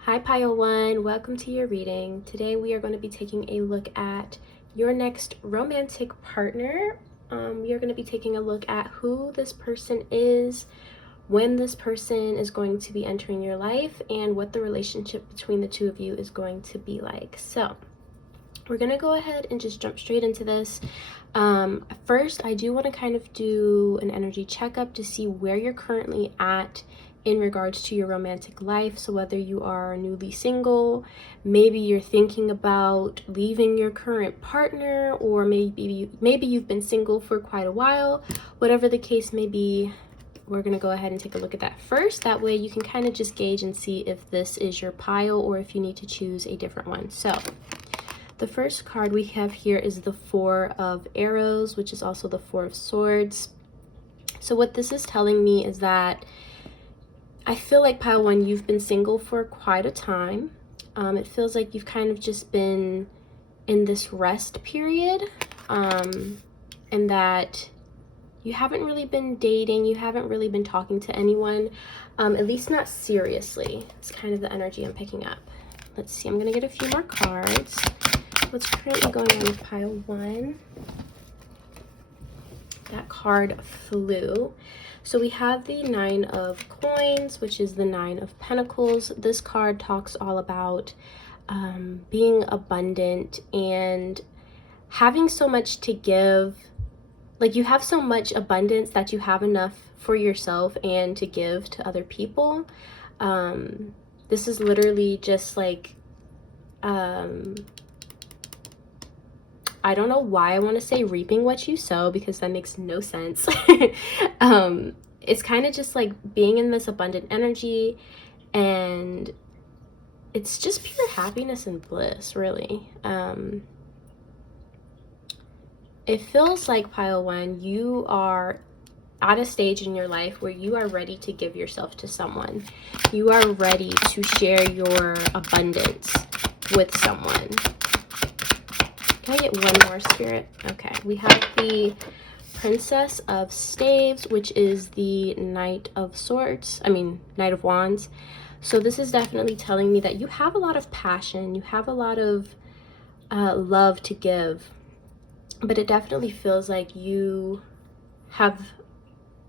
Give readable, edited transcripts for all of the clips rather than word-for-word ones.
Hi Pile 1, welcome to your reading. Today we are going to be taking a look at your next romantic partner. We are going to be taking a look at who this person is, when this person is going to be entering your life, and what the relationship between the two of you is going to be like. So we're going to go ahead and just jump straight into this. First, I do want to kind of do an energy checkup to see where you're currently at in regards to your romantic life. So whether you are newly single, maybe you're thinking about leaving your current partner, or maybe you've been single for quite a while. Whatever the case may be, we're going to go ahead and take a look at that first. That way you can kind of just gauge and see if this is your pile or if you need to choose a different one. So the first card we have here is the Four of Arrows, which is also the Four of Swords. So what this is telling me is that I feel like Pile 1, you've been single for quite a time. It feels like you've kind of just been in this rest period, and that you haven't really been dating, you haven't really been talking to anyone, at least not seriously. It's kind of the energy I'm picking up. Let's see, I'm gonna get a few more cards. What's currently going on with Pile 1? That card flew. So we have the Nine of Coins, which is the Nine of Pentacles. This card talks all about being abundant and having so much to give. Like, you have so much abundance that you have enough for yourself and to give to other people. This is literally just like, I don't know why I want to say reaping what you sow, because that makes no sense. It's kind of just like being in this abundant energy, and it's just pure happiness and bliss, really. It feels like, Pile 1, you are at a stage in your life where you are ready to give yourself to someone. You are ready to share your abundance with someone. Can I get one more, Spirit? Okay, we have the Princess of Staves, which is the Knight of Wands. So this is definitely telling me that you have a lot of passion, you have a lot of love to give, but it definitely feels like you have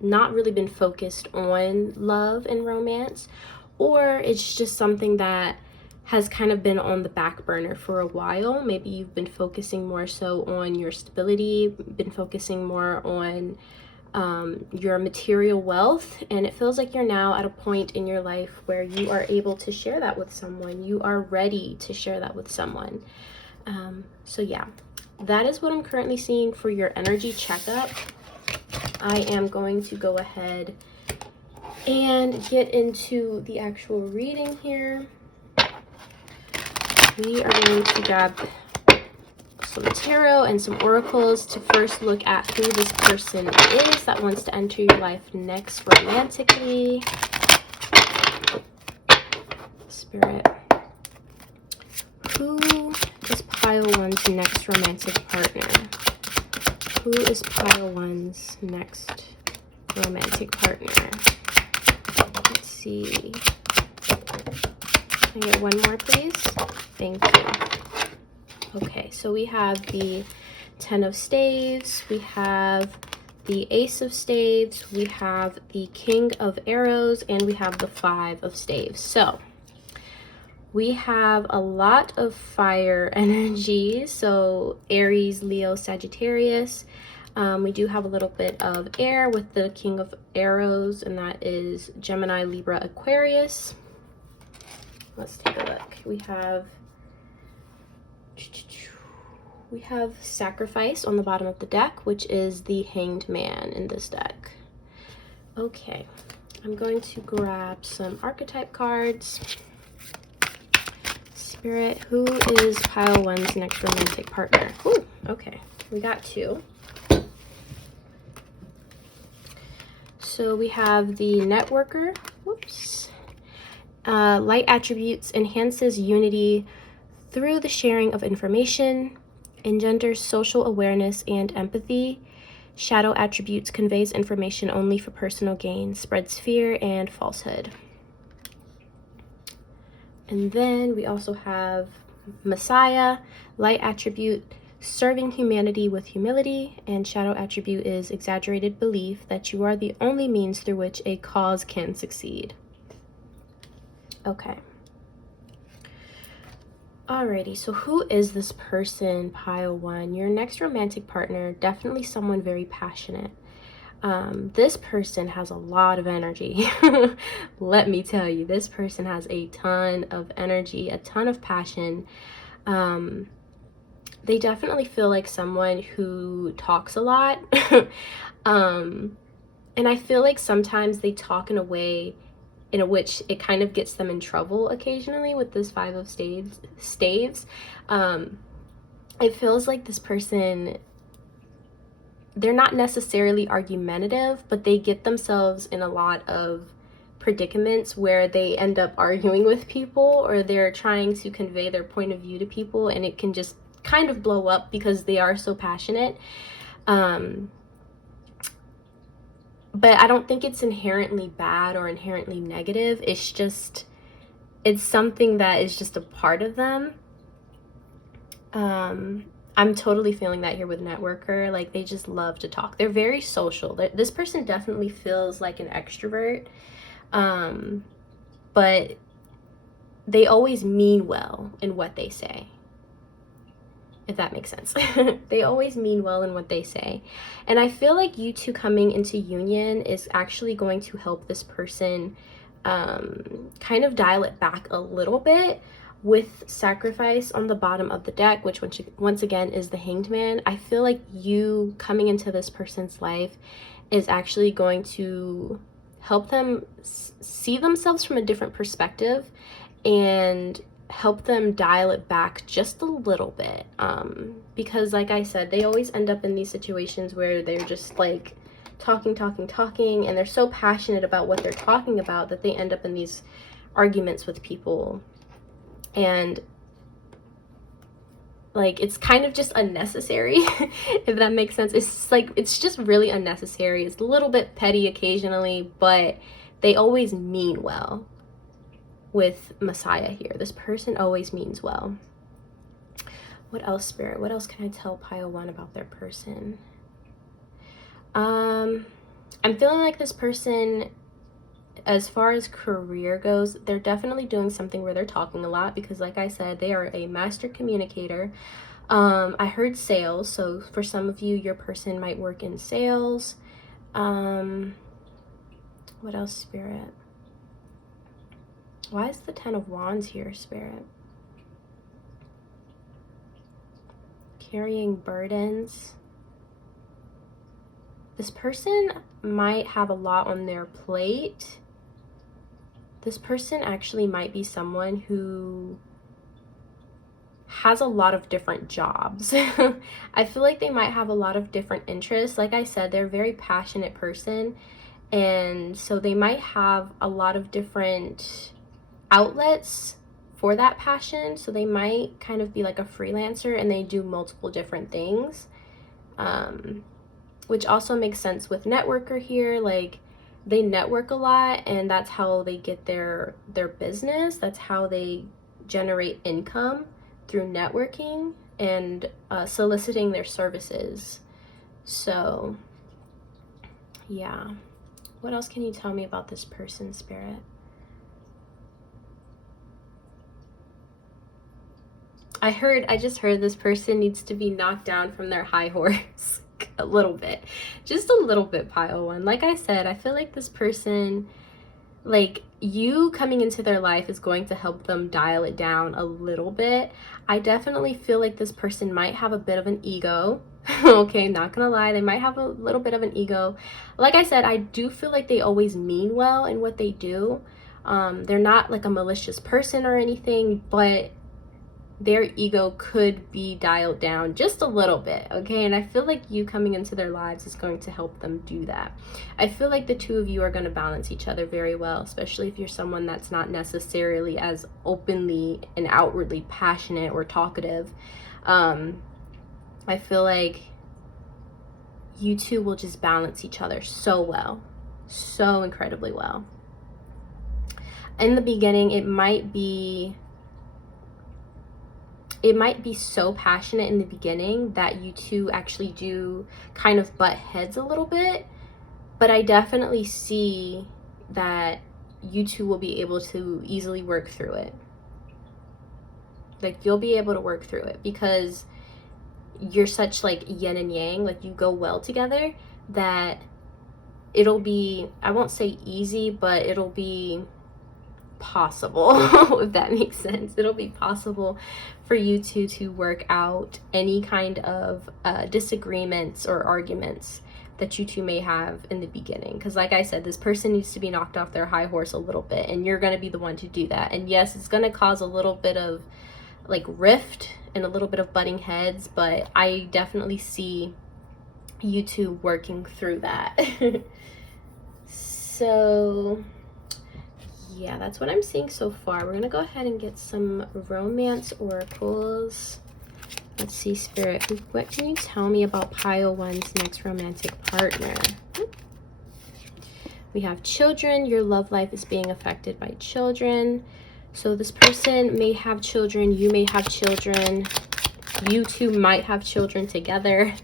not really been focused on love and romance, or it's just something that has kind of been on the back burner for a while. Maybe you've been focusing more so on your stability, been focusing more on your material wealth, and it feels like you're now at a point in your life where you are able to share that with someone. You are ready to share that with someone. So yeah, that is what I'm currently seeing for your energy checkup. I am going to go ahead and get into the actual reading here. We are going to grab some tarot and some oracles to first look at who this person is that wants to enter your life next romantically. Spirit, who is Pile 1's next romantic partner? Who is Pile 1's next romantic partner? Let's see. Can I get one more, please? Thank you. Okay, so we have the Ten of Staves, we have the Ace of Staves, we have the King of Arrows, and we have the Five of Staves. So we have a lot of fire energy, so Aries, Leo, Sagittarius. We do have a little bit of air with the King of Arrows, and that is Gemini, Libra, Aquarius. Let's take a look. We have Sacrifice on the bottom of the deck, which is the Hanged Man in this deck. Okay, I'm going to grab some archetype cards. Spirit, who is Pile 1's next romantic partner? Ooh, okay, we got two. So we have the Networker. Whoops. Light attributes enhances unity through the sharing of information, engenders social awareness and empathy. Shadow attributes conveys information only for personal gain, spreads fear and falsehood. And then we also have Messiah, light attribute, serving humanity with humility, and shadow attribute is exaggerated belief that you are the only means through which a cause can succeed. Okay. Alrighty, so who is this person, pile one? Your next romantic partner, definitely someone very passionate. This person has a lot of energy. Let me tell you, this person has a ton of energy, a ton of passion. They definitely feel like someone who talks a lot. And I feel like sometimes they talk in a way in which it kind of gets them in trouble occasionally with this Five of Staves. It feels like this person, they're not necessarily argumentative, but they get themselves in a lot of predicaments where they end up arguing with people, or they're trying to convey their point of view to people, and it can just kind of blow up because they are so passionate. But I don't think it's inherently bad or inherently negative. It's just, it's something that is just a part of them. I'm totally feeling that here with networker. Like, they just love to talk. They're very social. This person definitely feels like an extrovert. But they always mean well in what they say, if that makes sense. They always mean well in what they say. And I feel like you two coming into union is actually going to help this person kind of dial it back a little bit with sacrifice on the bottom of the deck, which once again is the Hanged Man. I feel like you coming into this person's life is actually going to help them see themselves from a different perspective and help them dial it back just a little bit, because like I said, they always end up in these situations where they're just like talking, and they're so passionate about what they're talking about that they end up in these arguments with people. And like, it's kind of just unnecessary, if that makes sense. It's like, it's just really unnecessary. It's a little bit petty occasionally, but they always mean well. With Messiah here, this person always means well. What else, Spirit? What else can I tell pile one about their person? I'm feeling like this person, as far as career goes, they're definitely doing something where they're talking a lot, because like I said, they are a master communicator. I heard sales, so for some of you, your person might work in sales. What else, Spirit? Why is the Ten of Wands here, Spirit? Carrying burdens. This person might have a lot on their plate. This person actually might be someone who has a lot of different jobs. I feel like they might have a lot of different interests. Like I said, they're a very passionate person, and so they might have a lot of different outlets for that passion. So they might kind of be like a freelancer and they do multiple different things, which also makes sense with networker here. Like, they network a lot, and that's how they get their business. That's how they generate income, through networking and soliciting their services. So yeah, what else can you tell me about this person, Spirit? I just heard this person needs to be knocked down from their high horse a little bit. Just a little bit, pile one. Like I said, I feel like this person, like, you coming into their life is going to help them dial it down a little bit. I definitely feel like this person might have a bit of an ego. Okay, not gonna lie, they might have a little bit of an ego. Like I said, I do feel like they always mean well in what they do. They're not like a malicious person or anything, but their ego could be dialed down just a little bit, okay? And I feel like you coming into their lives is going to help them do that. I feel like the two of you are going to balance each other very well, especially if you're someone that's not necessarily as openly and outwardly passionate or talkative. I feel like you two will just balance each other so well, so incredibly well. in the beginning, it might be so passionate in the beginning that you two actually do kind of butt heads a little bit, but I definitely see that you two will be able to easily work through it. Like, you'll be able to work through it because you're such like yin and yang, like you go well together, that it'll be, I won't say easy, but it'll be possible, if that makes sense. It'll be possible for you two to work out any kind of disagreements or arguments that you two may have in the beginning, because like I said, this person needs to be knocked off their high horse a little bit, and you're going to be the one to do that. And yes, it's going to cause a little bit of like rift and a little bit of butting heads, but I definitely see you two working through that. So yeah, that's what I'm seeing so far. We're gonna go ahead and get some romance oracles. Let's see, Spirit, what can you tell me about Pile 1's next romantic partner? We have children. Your love life is being affected by children. So this person may have children. You may have children. You two might have children together.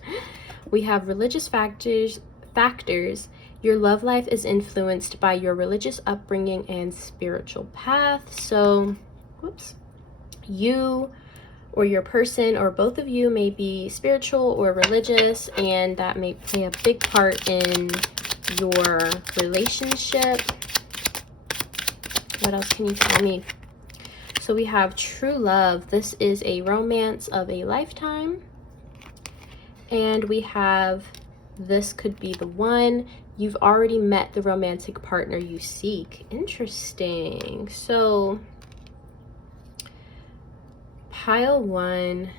We have religious factors. Your love life is influenced by your religious upbringing and spiritual path. So, whoops, you or your person or both of you may be spiritual or religious, and that may play a big part in your relationship. What else can you tell me? So we have true love. This is a romance of a lifetime. And we have this could be the one. You've already met the romantic partner you seek. Interesting. So Pile 1,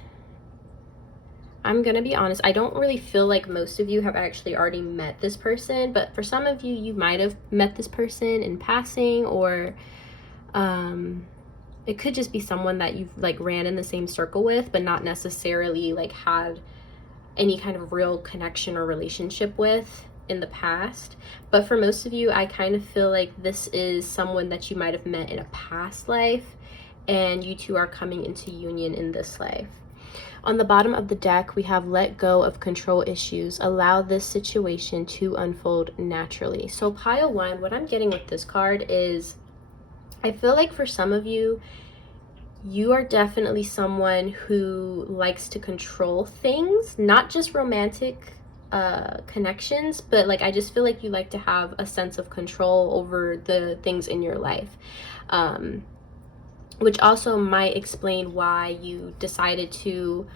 I'm gonna be honest, I don't really feel like most of you have actually already met this person, but for some of you, you might have met this person in passing, or it could just be someone that you've like ran in the same circle with, but not necessarily like had any kind of real connection or relationship with in the past. But for most of you, I kind of feel like this is someone that you might have met in a past life, and you two are coming into union in this life. On the bottom of the deck, we have let go of control issues. Allow this situation to unfold naturally. So Pile 1, what I'm getting with this card is, I feel like for some of you, you are definitely someone who likes to control things, not just romantic connections, but like I just feel like you like to have a sense of control over the things in your life, which also might explain why you decided to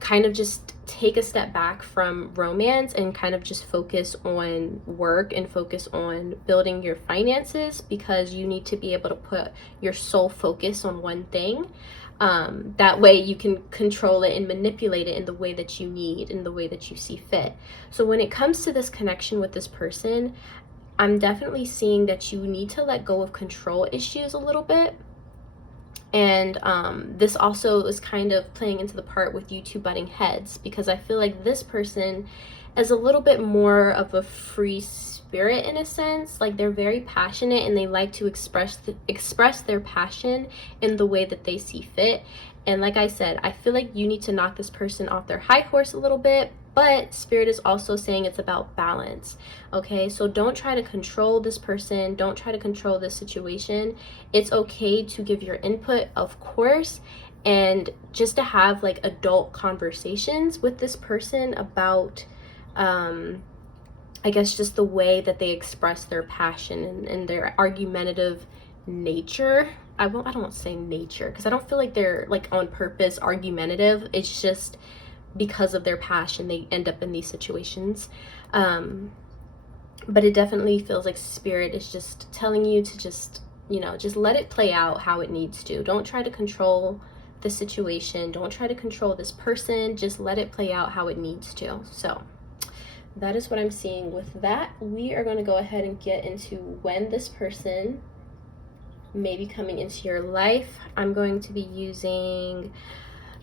kind of just take a step back from romance and kind of just focus on work and focus on building your finances, because you need to be able to put your sole focus on one thing. That way you can control it and manipulate it in the way that you need, in the way that you see fit. So when it comes to this connection with this person, I'm definitely seeing that you need to let go of control issues a little bit. And this also is kind of playing into the part with you two butting heads, because I feel like this person is a little bit more of a free spirit in a sense. Like they're very passionate and they like to express their passion in the way that they see fit. And like I said, I feel like you need to knock this person off their high horse a little bit, but Spirit is also saying it's about balance. Okay, so don't try to control this person. Don't try to control this situation. It's okay to give your input, of course, and just to have like adult conversations with this person about I guess just the way that they express their passion and their argumentative nature. I don't want to say nature, because I don't feel like they're like on purpose argumentative. It's just because of their passion they end up in these situations. But it definitely feels like Spirit is just telling you to just, you know, just let it play out how it needs to. Don't try to control the situation. Don't try to control this person. Just let it play out how it needs to. So that is what I'm seeing with that. We are going to go ahead and get into when this person may be coming into your life. I'm going to be using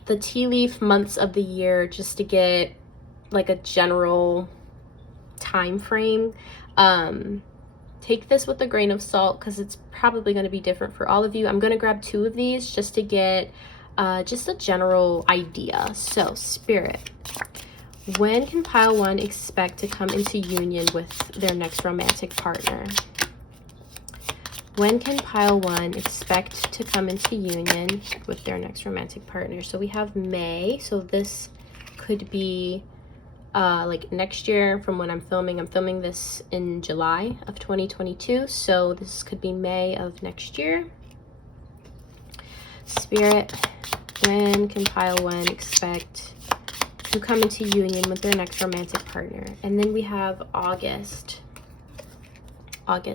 the tea leaf months of the year just to get like a general time frame. take this with a grain of salt because it's probably going to be different for all of you. I'm going to grab 2 of these just to get just a general idea. So, Spirit, when can pile 1 expect to come into union with their next romantic partner? When can pile 1 expect to come into union with their next romantic partner? So we have May. So this could be like next year from when I'm filming. I'm filming this in July of 2022. So this could be May of next year. Spirit, when can pile 1 expect to come into union with their next romantic partner? And then we have August.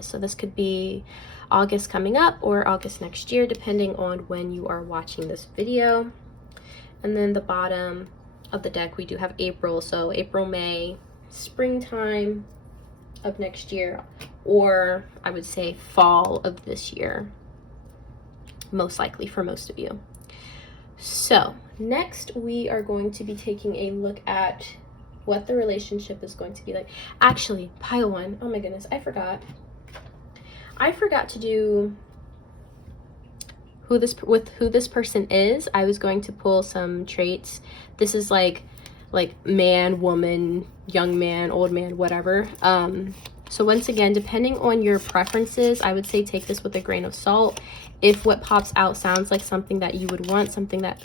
So this could be August coming up or August next year, depending on when you are watching this video. And then the bottom of the deck, we do have April. So April, May, springtime of next year, or I would say fall of this year, most likely for most of you. So next we are going to be taking a look at what the relationship is going to be like. Actually, pile 1, oh my goodness, I forgot to do who this person is. I was going to pull some traits. This is like man, woman, young man, old man, whatever. So once again, depending on your preferences, I would say take this with a grain of salt. If what pops out sounds like something that you would want, someone that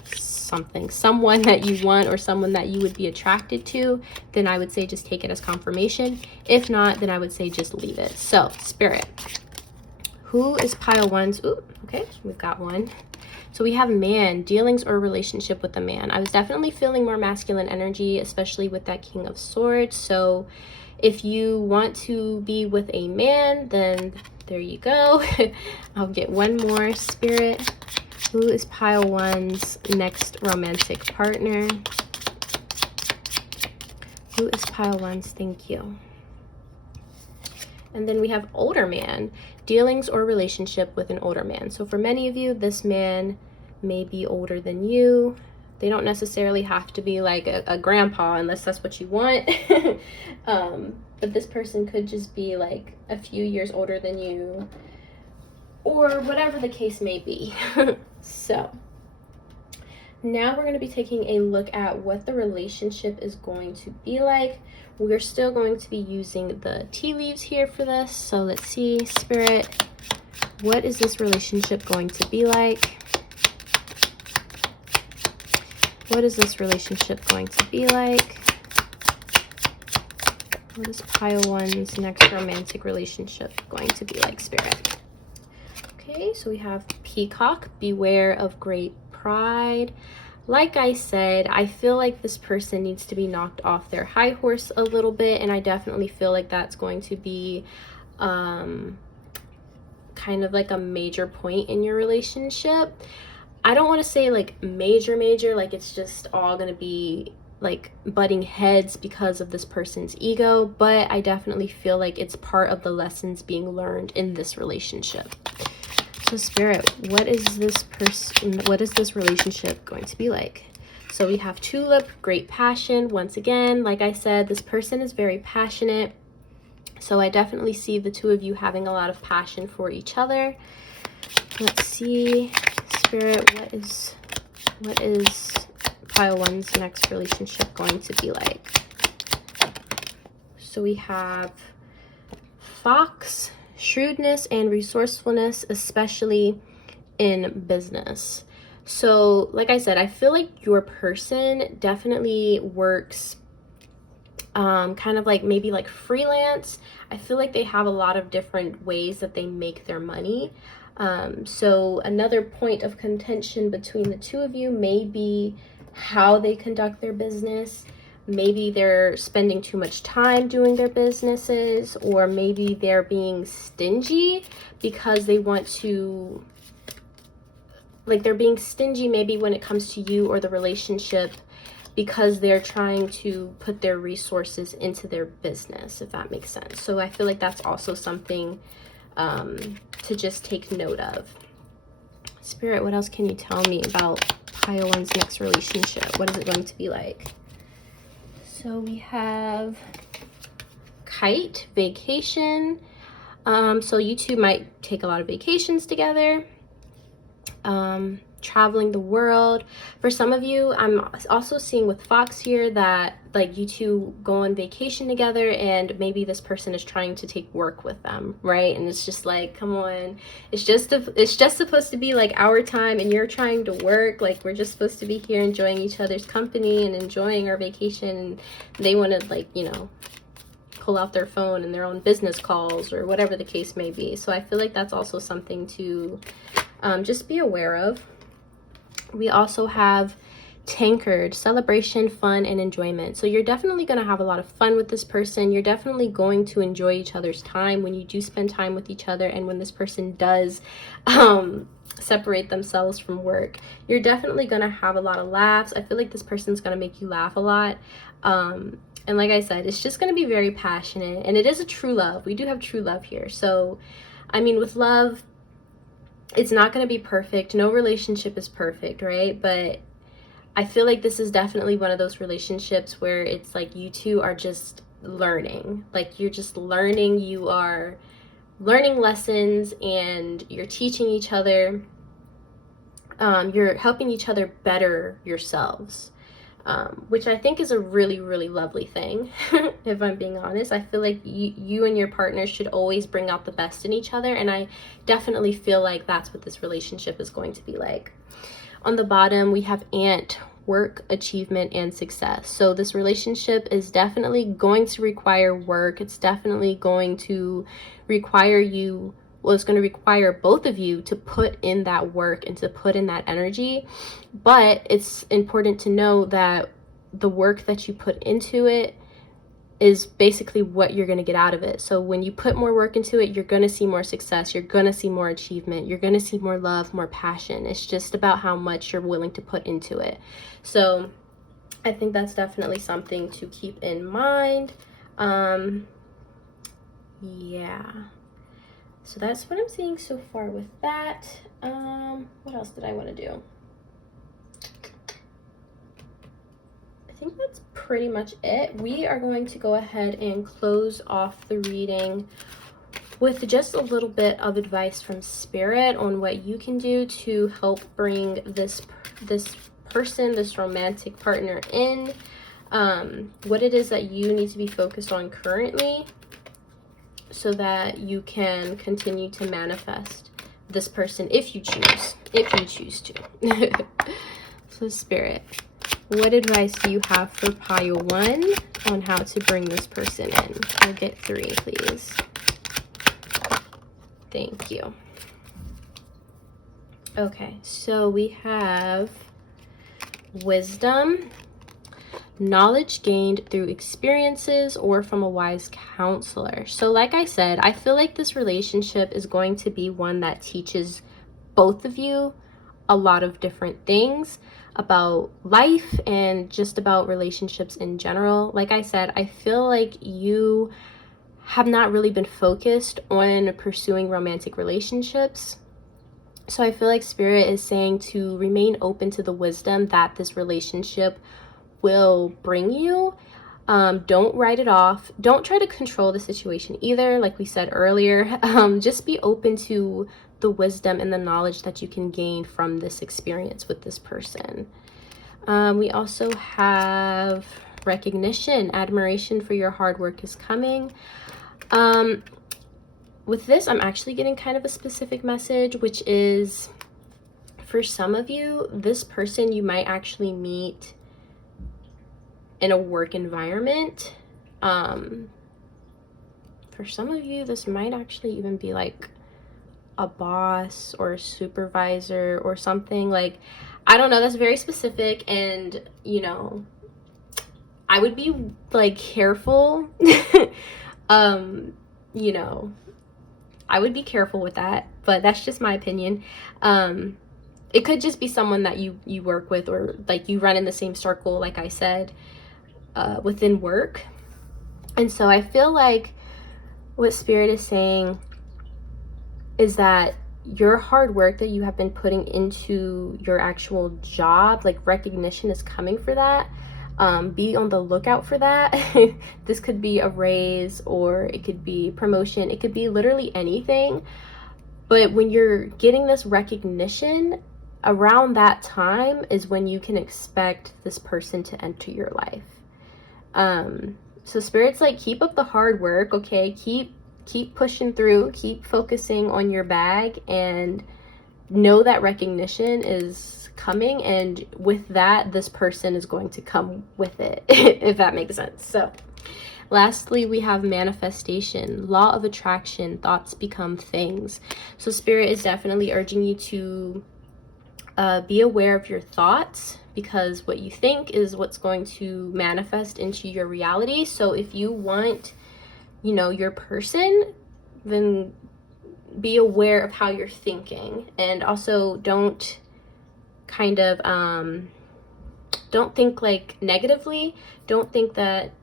you want, or someone that you would be attracted to, then I would say just take it as confirmation. If not, then I would say just leave it. So, Spirit, who is pile 1's? Ooh, okay, we've got 1. So we have man, dealings or relationship with a man. I was definitely feeling more masculine energy, especially with that King of Swords. So if you want to be with a man, then there you go. I'll get 1 more. Spirit, who is pile 1's next romantic partner? Who is pile 1's? Thank you. And then we have older man, dealings or relationship with an older man. So for many of you, this man may be older than you. They don't necessarily have to be like a grandpa unless that's what you want. But this person could just be like a few years older than you, or whatever the case may be. So now we're going to be taking a look at what the relationship is going to be like. We're still going to be using the tea leaves here for this. So let's see, Spirit, what is this relationship going to be like? What is this relationship going to be like? What is pile 1's next romantic relationship going to be like, Spirit? Okay, so we have Peacock, beware of great pride. Like I said, I feel like this person needs to be knocked off their high horse a little bit, and I definitely feel like that's going to be kind of like a major point in your relationship. I don't want to say like major, like it's just all going to be like butting heads because of this person's ego, but I definitely feel like it's part of the lessons being learned in this relationship. So Spirit, what is this relationship going to be like? So we have Tulip, great passion. Once again, like I said, this person is very passionate. So I definitely see the 2 of you having a lot of passion for each other. Let's see, Spirit, what is pile 1's next relationship going to be like? So we have Fox, shrewdness and resourcefulness, especially in business. So like I said, I feel like your person definitely works kind of like maybe like freelance. I feel like they have a lot of different ways that they make their money. So another point of contention between the 2 of you may be how they conduct their business. Maybe they're spending too much time doing their businesses, or maybe they're being stingy because they want to, like they're being stingy maybe when it comes to you or the relationship because they're trying to put their resources into their business, if that makes sense. So I feel like that's also something to just take note of. Spirit, what else can you tell me about pile 1's next relationship? What is it going to be like? So we have Kite, vacation. So you two might take a lot of vacations together, traveling the world. For some of you, I'm also seeing with Fox here that like you two go on vacation together, and maybe this person is trying to take work with them, right? And it's just like, come on, it's just supposed to be like our time, and you're trying to work. Like, we're just supposed to be here enjoying each other's company and enjoying our vacation, and they want to, like, you know, pull out their phone and their own business calls or whatever the case may be. So I feel like that's also something to just be aware of. We also have Tankard, celebration, fun, and enjoyment. So you're definitely going to have a lot of fun with this person. You're definitely going to enjoy each other's time when you do spend time with each other, and when this person does separate themselves from work. You're definitely going to have a lot of laughs. I feel like this person's going to make you laugh a lot. And like I said, it's just going to be very passionate, and it is a true love. We do have true love here. So, I mean, with love, it's not going to be perfect. No relationship is perfect, right? But I feel like this is definitely one of those relationships where it's like you two are just learning. Like, you're just learning. You are learning lessons, and you're teaching each other. You're helping each other better yourselves. Which I think is a really, really lovely thing. If I'm being honest, I feel like you and your partner should always bring out the best in each other, and I definitely feel like that's what this relationship is going to be like. On the bottom, we have Ant, work, achievement, and success. So this relationship is definitely going to require work. It's definitely going to require you, well, it's going to require both of you to put in that work and to put in that energy. But it's important to know that the work that you put into it is basically what you're going to get out of it. So when you put more work into it, you're going to see more success. You're going to see more achievement. You're going to see more love, more passion. It's just about how much you're willing to put into it. So I think that's definitely something to keep in mind. Yeah. So that's what I'm seeing so far with that. What else did I want to do? I think that's pretty much it. We are going to go ahead and close off the reading with just a little bit of advice from Spirit on what you can do to help bring this person, this romantic partner in, what it is that you need to be focused on currently, so that you can continue to manifest this person if you choose to. So Spirit, what advice do you have for pile 1 on how to bring this person in? I'll get 3, please. Thank you. Okay, so we have wisdom, knowledge gained through experiences or from a wise counselor. So like I said, I feel like this relationship is going to be one that teaches both of you a lot of different things about life and just about relationships in general. Like I said, I feel like you have not really been focused on pursuing romantic relationships. So I feel like Spirit is saying to remain open to the wisdom that this relationship will bring you. Don't write it off. Don't try to control the situation either. Like we said earlier, just be open to the wisdom and the knowledge that you can gain from this experience with this person. We also have recognition, admiration for your hard work is coming. With this, I'm actually getting kind of a specific message, which is for some of you, this person you might actually meet in a work environment. For some of you, this might actually even be like a boss or a supervisor or something. Like, I don't know, that's very specific, and you know, I would be like careful. You know, I would be careful with that, but that's just my opinion. It could just be someone that you work with, or like you run in the same circle, like I said, within work. And so I feel like what Spirit is saying is that your hard work that you have been putting into your actual job, like recognition is coming for that. Be on the lookout for that. This could be a raise, or it could be promotion. It could be literally anything. But when you're getting this recognition, around that time is when you can expect this person to enter your life. So Spirit's like, keep up the hard work, okay? Keep pushing through, keep focusing on your bag, and know that recognition is coming, and with that, this person is going to come with it, if that makes sense. So lastly, we have manifestation, law of attraction, thoughts become things. So Spirit is definitely urging you to be aware of your thoughts, because what you think is what's going to manifest into your reality. So if you want, you know, your person, then be aware of how you're thinking. And also don't kind of don't think like negatively. Don't think that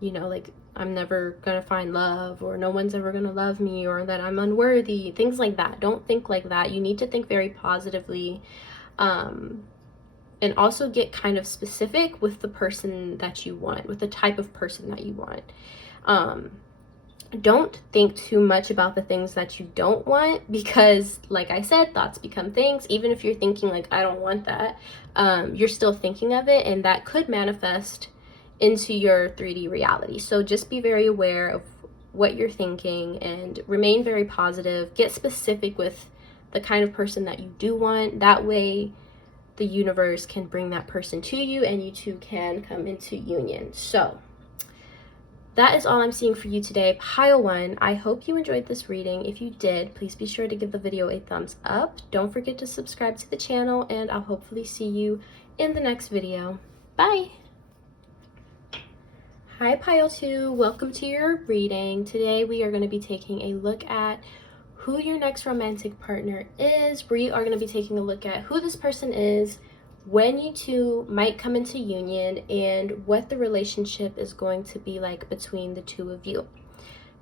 you know, like, I'm never gonna find love, or no one's ever gonna love me, or that I'm unworthy, things like that. Don't think like that. You need to think very positively, and also get kind of specific with the person that you want, with the type of person that you want. Don't think too much about the things that you don't want, because like I said, thoughts become things. Even if you're thinking like, I don't want that, you're still thinking of it, and that could manifest into your 3D reality. So just be very aware of what you're thinking and remain very positive. Get specific with the kind of person that you do want. That way the universe can bring that person to you, and you two can come into union. So that is all I'm seeing for you today, pile one. I hope you enjoyed this reading. If you did, please be sure to give the video a thumbs up. Don't forget to subscribe to the channel, and I'll hopefully see you in the next video. Bye. Hi pile 2, welcome to your reading. Today we are going to be taking a look at who your next romantic partner is. We are going to be taking a look at who this person is, when you two might come into union, and what the relationship is going to be like between the two of you.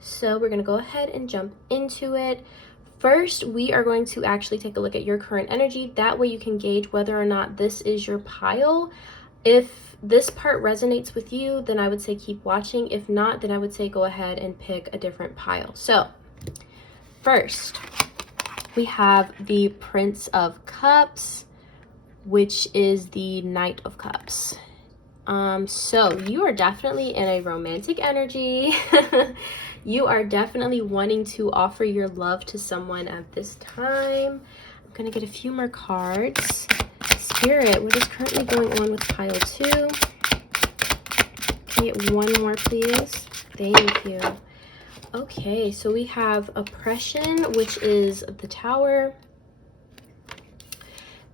So we're going to go ahead and jump into it. First, we are going to actually take a look at your current energy. That way you can gauge whether or not this is your pile. If this part resonates with you, then I would say keep watching. If not, then I would say go ahead and pick a different pile. So first, we have the Prince of Cups, which is the Knight of Cups. So you are definitely in a romantic energy. You are definitely wanting to offer your love to someone at this time. I'm gonna get a few more cards. Spirit, what is currently going on with pile 2? Can I get one more, please? Thank you. Okay, so we have oppression, which is the Tower.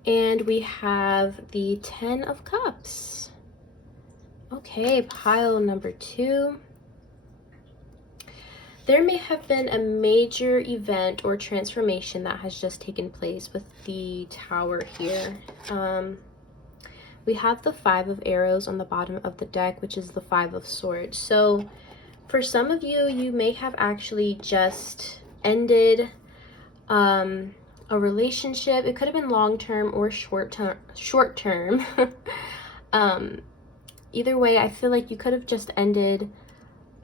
And we have the 10 of Cups. Okay, pile number 2. There may have been a major event or transformation that has just taken place with the Tower here. We have the 5 of Arrows on the bottom of the deck, which is the 5 of Swords. So for some of you, you may have actually just ended a relationship. It could have been long-term or short-term. Either way, I feel like you could have just ended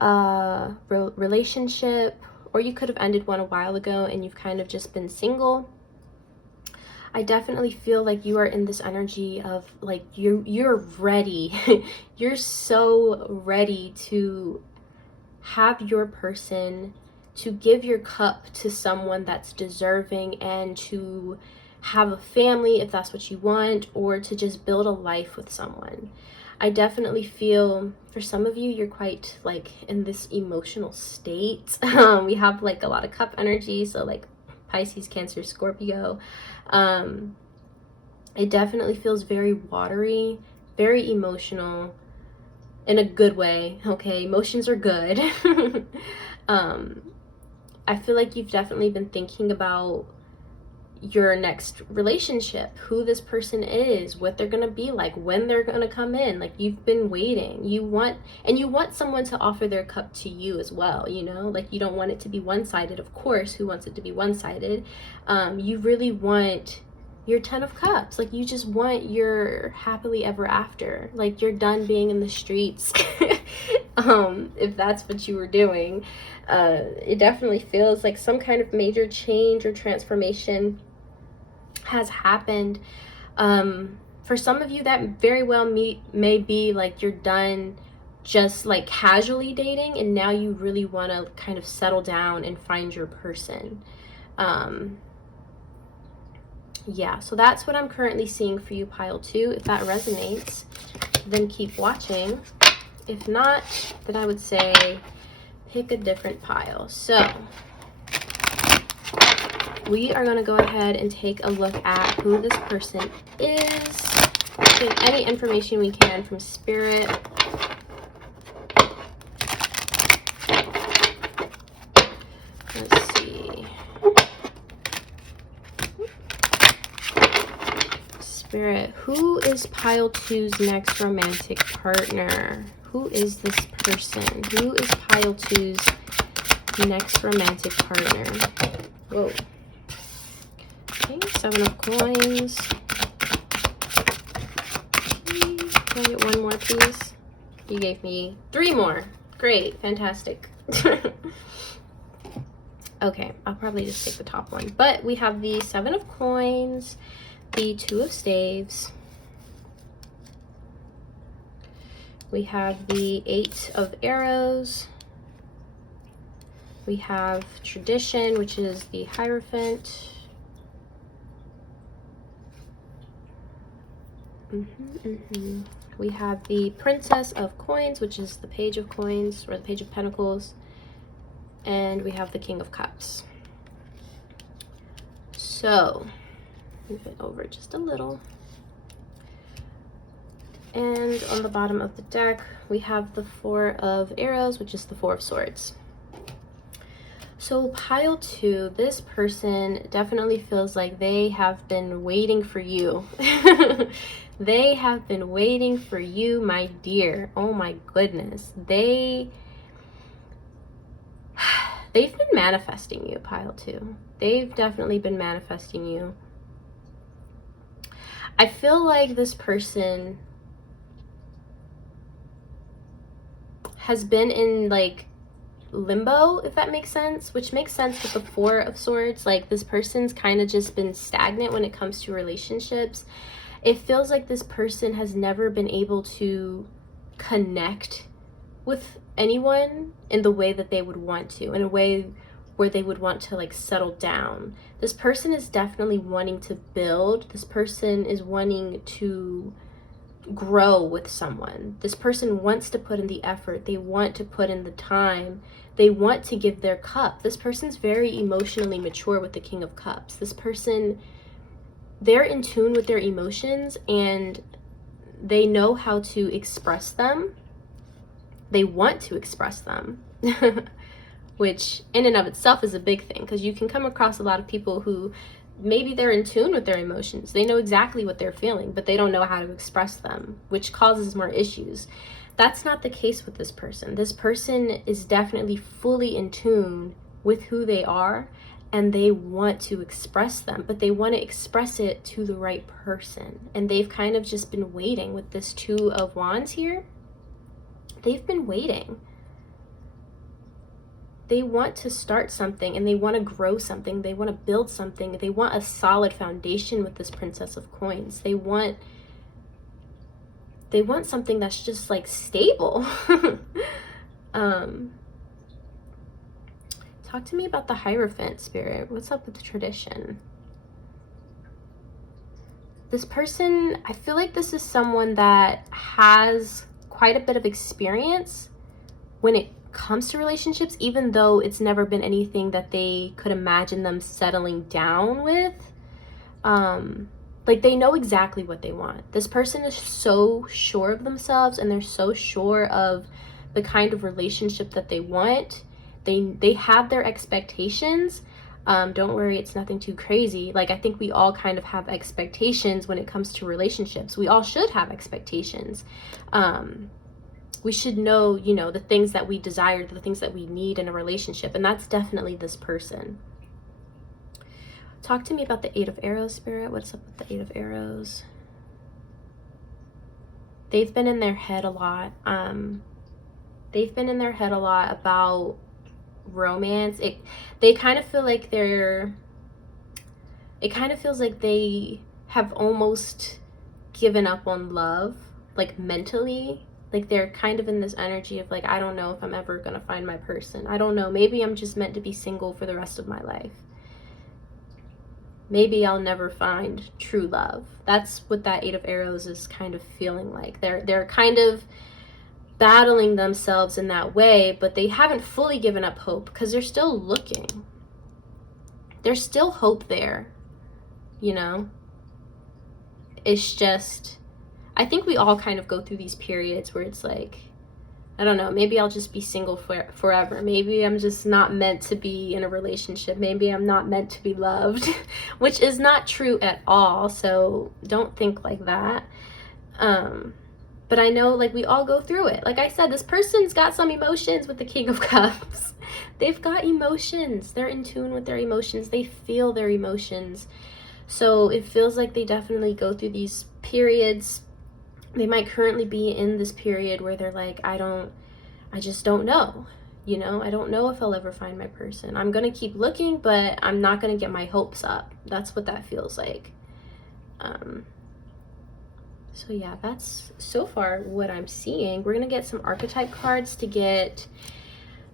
a relationship, or you could have ended one a while ago and you've kind of just been single. I definitely feel like you are in this energy of like you're ready. You're so ready to have your person, to give your cup to someone that's deserving, and to have a family if that's what you want, or to just build a life with someone. I definitely feel for some of you, you're quite like in this emotional state. We have like a lot of cup energy, so like Pisces, Cancer, Scorpio. It definitely feels very watery, very emotional, in a good way. Okay, emotions are good. I feel like you've definitely been thinking about your next relationship, who this person is, what they're gonna be like, when they're gonna come in. Like, you've been waiting. You want someone to offer their cup to you as well, you know? Like, you don't want it to be one-sided. Of course, who wants it to be one-sided? You really want your 10 of Cups. Like, you just want your happily ever after. Like, you're done being in the streets. If that's what you were doing. It definitely feels like some kind of major change or transformation has happened. For some of you, that very well may be like you're done just like casually dating, and now you really want to kind of settle down and find your person. Yeah, so that's what I'm currently seeing for you, pile 2. If that resonates, then keep watching. If not, then I would say pick a different pile. So we are going to go ahead and take a look at who this person is. Take any information we can from Spirit. Let's see. Spirit, who is pile 2's next romantic partner? Who is this person? Who is pile 2's next romantic partner? Whoa. Okay, 7 of Coins. Can I get one more, please? You gave me 3 more. Great, fantastic. Okay, I'll probably just take the top one. But we have the 7 of Coins, the 2 of Staves. We have the 8 of Arrows. We have Tradition, which is the Hierophant. We have the Princess of Coins, which is the Page of Coins, or the Page of Pentacles. And we have the King of Cups. So, move it over just a little. And on the bottom of the deck, we have the 4 of Arrows, which is the 4 of Swords. So pile 2, this person definitely feels like they have been waiting for you. They have been waiting for you, my dear. Oh my goodness. They've been manifesting you, pile 2. They've definitely been manifesting you. I feel like this person has been in like limbo, if that makes sense, which makes sense with the 4 of Swords. Like, this person's kind of just been stagnant when it comes to relationships. It feels like this person has never been able to connect with anyone in the way that they would want to, in a way where they would want to like settle down. This person is definitely wanting to build. This person is wanting to grow with someone. This person wants to put in the effort. They want to put in the time. They want to give their cup. This person's very emotionally mature with the King of Cups. This person, they're in tune with their emotions and they know how to express them. They want to express them, which in and of itself is a big thing, because you can come across a lot of people who maybe they're in tune with their emotions. They know exactly what they're feeling, but they don't know how to express them, which causes more issues. That's not the case with this person. This person is definitely fully in tune with who they are, and they want to express them, but they want to express it to the right person. And they've kind of just been waiting with this 2 of Wands here. They've been waiting. They want to start something and they want to grow something. They want to build something. They want a solid foundation with this Princess of Coins. They want something that's just like stable. Talk to me about the Hierophant, Spirit. What's up with the Tradition? This person, I feel like this is someone that has quite a bit of experience when it comes to relationships, even though it's never been anything that they could imagine them settling down with. Like, they know exactly what they want. This person is so sure of themselves, and they're so sure of the kind of relationship that they want. They have their expectations. Don't worry, it's nothing too crazy. Like, I think we all kind of have expectations when it comes to relationships. We all should have expectations. We should know, you know, the things that we desire, the things that we need in a relationship. And that's definitely this person. Talk to me about the Eight of Arrows, Spirit. What's up with the Eight of Arrows? They've been in their head a lot. They've been in their head a lot about romance. They kind of feel like it kind of feels like they have almost given up on love, like mentally. Like they're kind of in this energy of like, I don't know if I'm ever gonna find my person. I don't know, maybe I'm just meant to be single for the rest of my life. Maybe I'll never find true love. That's what that Eight of Arrows is kind of feeling like. They're kind of battling themselves in that way, but they haven't fully given up hope because they're still looking. There's still hope there, you know? It's just, I think we all kind of go through these periods where it's like, I don't know, maybe I'll just be single forever. Maybe I'm just not meant to be in a relationship. Maybe I'm not meant to be loved, which is not true at all. So don't think like that. But I know, like, we all go through it. Like I said, this person's got some emotions with the King of Cups. They've got emotions. They're in tune with their emotions. They feel their emotions. So it feels like they definitely go through these periods. They might currently be in this period where they're like, I just don't know, you know, I don't know if I'll ever find my person. I'm going to keep looking, but I'm not going to get my hopes up. That's what that feels like. So yeah, that's so far what I'm seeing. We're going to get some archetype cards to get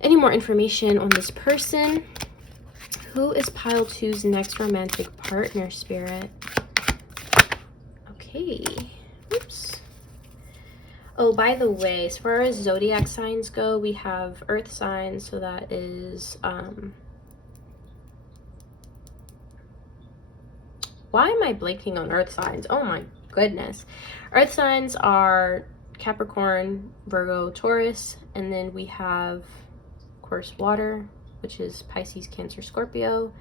any more information on this person. Who is pile two's next romantic partner, Spirit? Okay. Oops. Oh, by the way, as far as zodiac signs go, we have earth signs, so that is, why am I blanking on earth signs? Oh my goodness. Earth signs are Capricorn, Virgo, Taurus, and then we have, of course, water, which is Pisces, Cancer, Scorpio.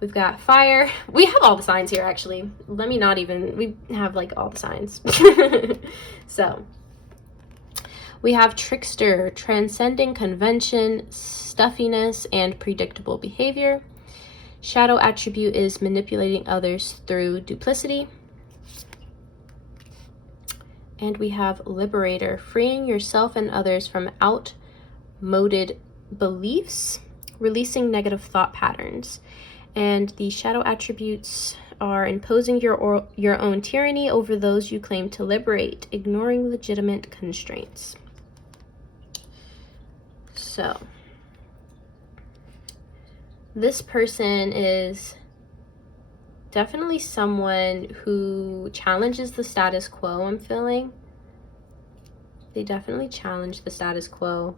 We've got fire. We have all the signs here, actually. Let me not even, we have like all the signs. So we have trickster, transcending convention, stuffiness, and predictable behavior. Shadow attribute is manipulating others through duplicity. And we have liberator, freeing yourself and others from outmoded beliefs, releasing negative thought patterns. And the shadow attributes are imposing your own tyranny over those you claim to liberate, ignoring legitimate constraints. So this person is definitely someone who challenges the status quo, I'm feeling. They definitely challenge the status quo.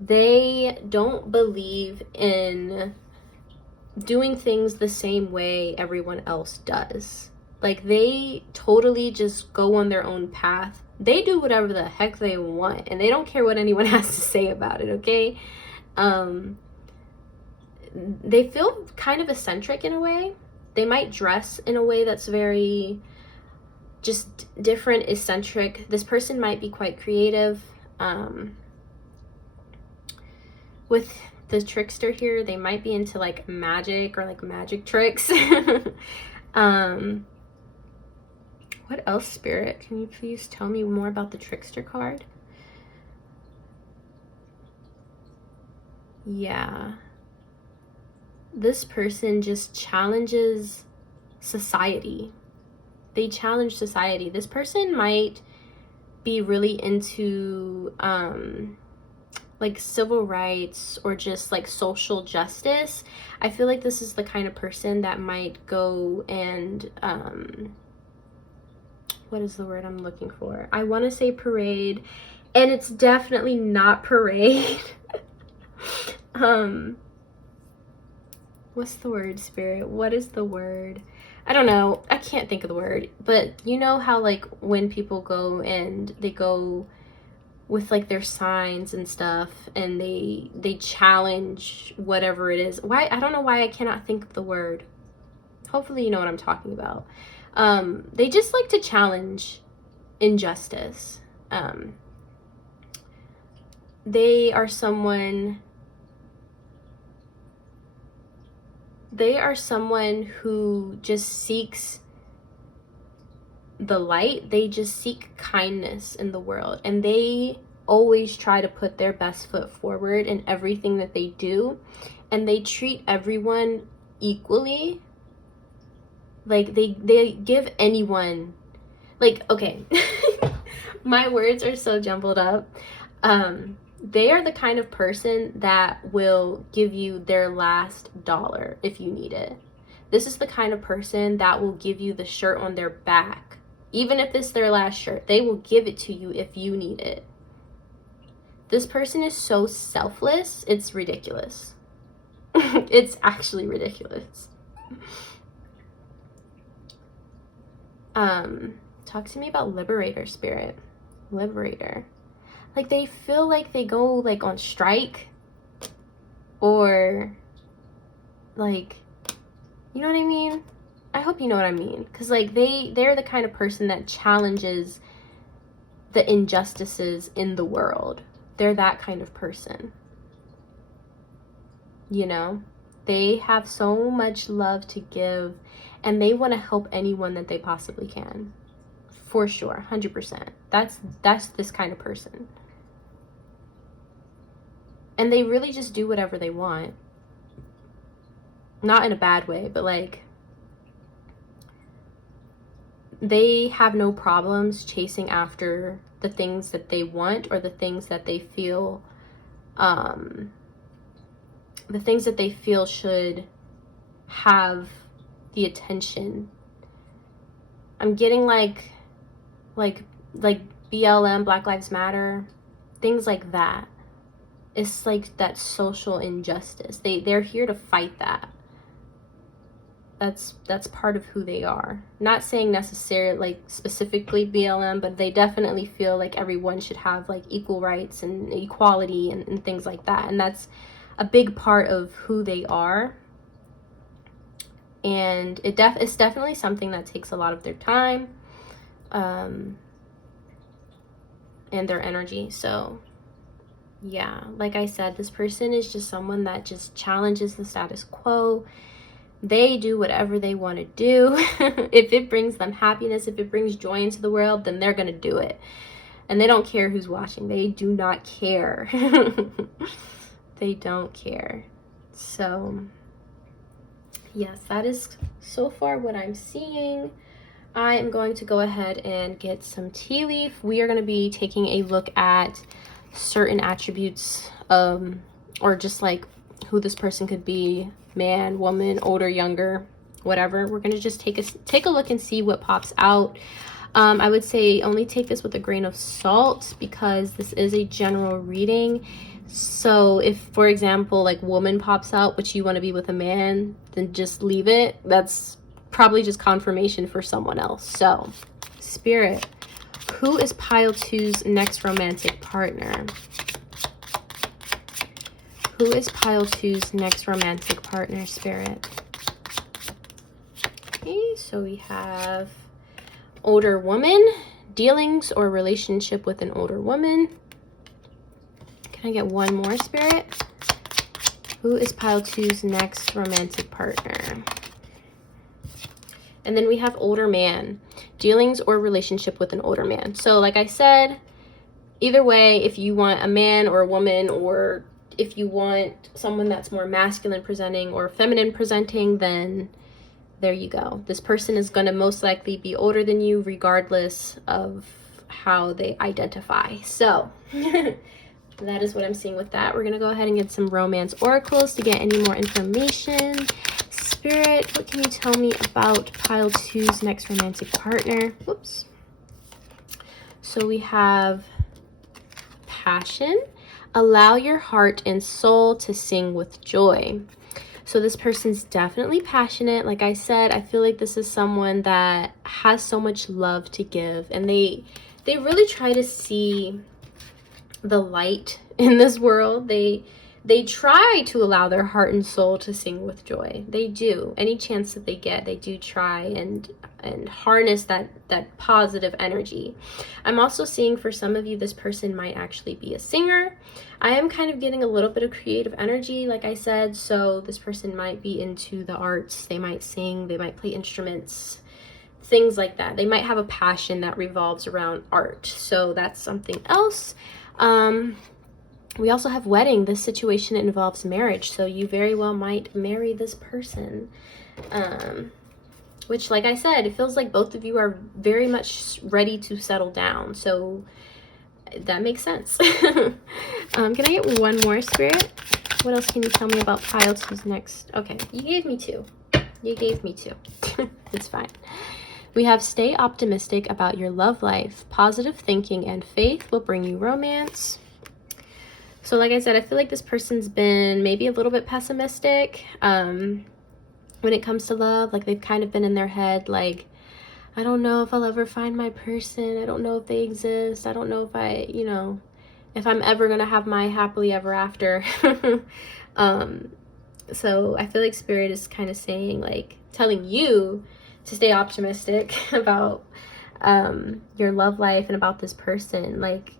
They don't believe in doing things the same way everyone else does. Like, they totally just go on their own path. They do whatever the heck they want, and they don't care what anyone has to say about it, okay? They feel kind of eccentric in a way. They might dress in a way that's very just different, eccentric. This person might be quite creative. With the trickster here, they might be into like magic or like magic tricks. What else, Spirit? Can you please tell me more about the trickster card? Yeah. This person just challenges society. They challenge society. This person might be really into like civil rights or just like social justice. I feel like this is the kind of person that might go and what is the word I'm looking for? I want to say parade, and it's definitely not parade. What's the word, Spirit? What is the word? I don't know. I can't think of the word. But you know how like when people go and they go with like their signs and stuff and they challenge whatever it is. Why? I don't know why I cannot think of the word. Hopefully you know what I'm talking about. They just like to challenge injustice. They are someone they are someone who just seeks the light. They just seek kindness in the world, and they always try to put their best foot forward in everything that they do, and they treat everyone equally. Like they give anyone, like, okay, my words are so jumbled up. They are the kind of person that will give you their last dollar if you need it. This is the kind of person that will give you the shirt on their back. Even if it's their last shirt, they will give it to you if you need it. This person is so selfless, it's ridiculous. It's actually ridiculous. Talk to me about liberator, spirit. Liberator. Like, they feel like they go like on strike, or like, you know what I mean? I hope you know what I mean, because like they're the kind of person that challenges the injustices in the world. They're that kind of person, you know? They have so much love to give, and they want to help anyone that they possibly can, for sure. 100%. That's this kind of person. And they really just do whatever they want. Not in a bad way, but like, they have no problems chasing after the things that they want, or the things that they feel should have the attention. I'm getting like BLM, Black Lives Matter, things like that. It's like that social injustice. They're here to fight that. That's part of who they are. Not saying necessarily like specifically BLM, but they definitely feel like everyone should have like equal rights and equality and things like that. And that's a big part of who they are. And it's definitely something that takes a lot of their time and their energy. So yeah, like I said, this person is just someone that just challenges the status quo. They do whatever they want to do. If it brings them happiness, if it brings joy into the world, then they're going to do it. And they don't care who's watching. They do not care. They don't care. So, yes, that is so far what I'm seeing. I am going to go ahead and get some tea leaf. We are going to be taking a look at certain attributes, or just like who this person could be. Man, woman, older, younger, whatever. We're gonna just take a look and see what pops out. I would say only take this with a grain of salt, because this is a general reading. So if, for example, like woman pops out but you want to be with a man, then just leave it. That's probably just confirmation for someone else. So spirit, who is pile 2's next romantic partner? Who is pile 2's next romantic partner, spirit? Okay, so we have older woman, dealings or relationship with an older woman. Can I get one more, spirit? Who is pile 2's next romantic partner? And then we have older man, dealings or relationship with an older man. So like I said, either way, if you want a man or a woman, or if you want someone that's more masculine presenting or feminine presenting, then there you go. This person is going to most likely be older than you, regardless of how they identify. So that is what I'm seeing with that. We're going to go ahead and get some romance oracles to get any more information. Spirit, what can you tell me about pile 2's next romantic partner? Whoops. So we have passion. Allow your heart and soul to sing with joy. So this person's definitely passionate. Like I said, I feel like this is someone that has so much love to give, and they really try to see the light in this world. They they try to allow their heart and soul to sing with joy. They do. Any chance that they get, they do try and harness that positive energy. I'm also seeing for some of you, this person might actually be a singer. I am kind of getting a little bit of creative energy, like I said, so this person might be into the arts. They might sing, they might play instruments, things like that. They might have a passion that revolves around art, so that's something else. We also have wedding. This situation involves marriage, so you very well might marry this person. Which, like I said, it feels like both of you are very much ready to settle down, so that makes sense. Can I get one more, Spirit? What else can you tell me about pile 2's next? Okay, you gave me 2. You gave me 2. It's fine. We have stay optimistic about your love life. Positive thinking and faith will bring you romance. So like I said, I feel like this person's been maybe a little bit pessimistic when it comes to love. Like they've kind of been in their head like, I don't know if I'll ever find my person. I don't know if they exist. I don't know if if I'm ever going to have my happily ever after. So I feel like Spirit is kind of saying, like, telling you to stay optimistic about your love life and about this person. Like,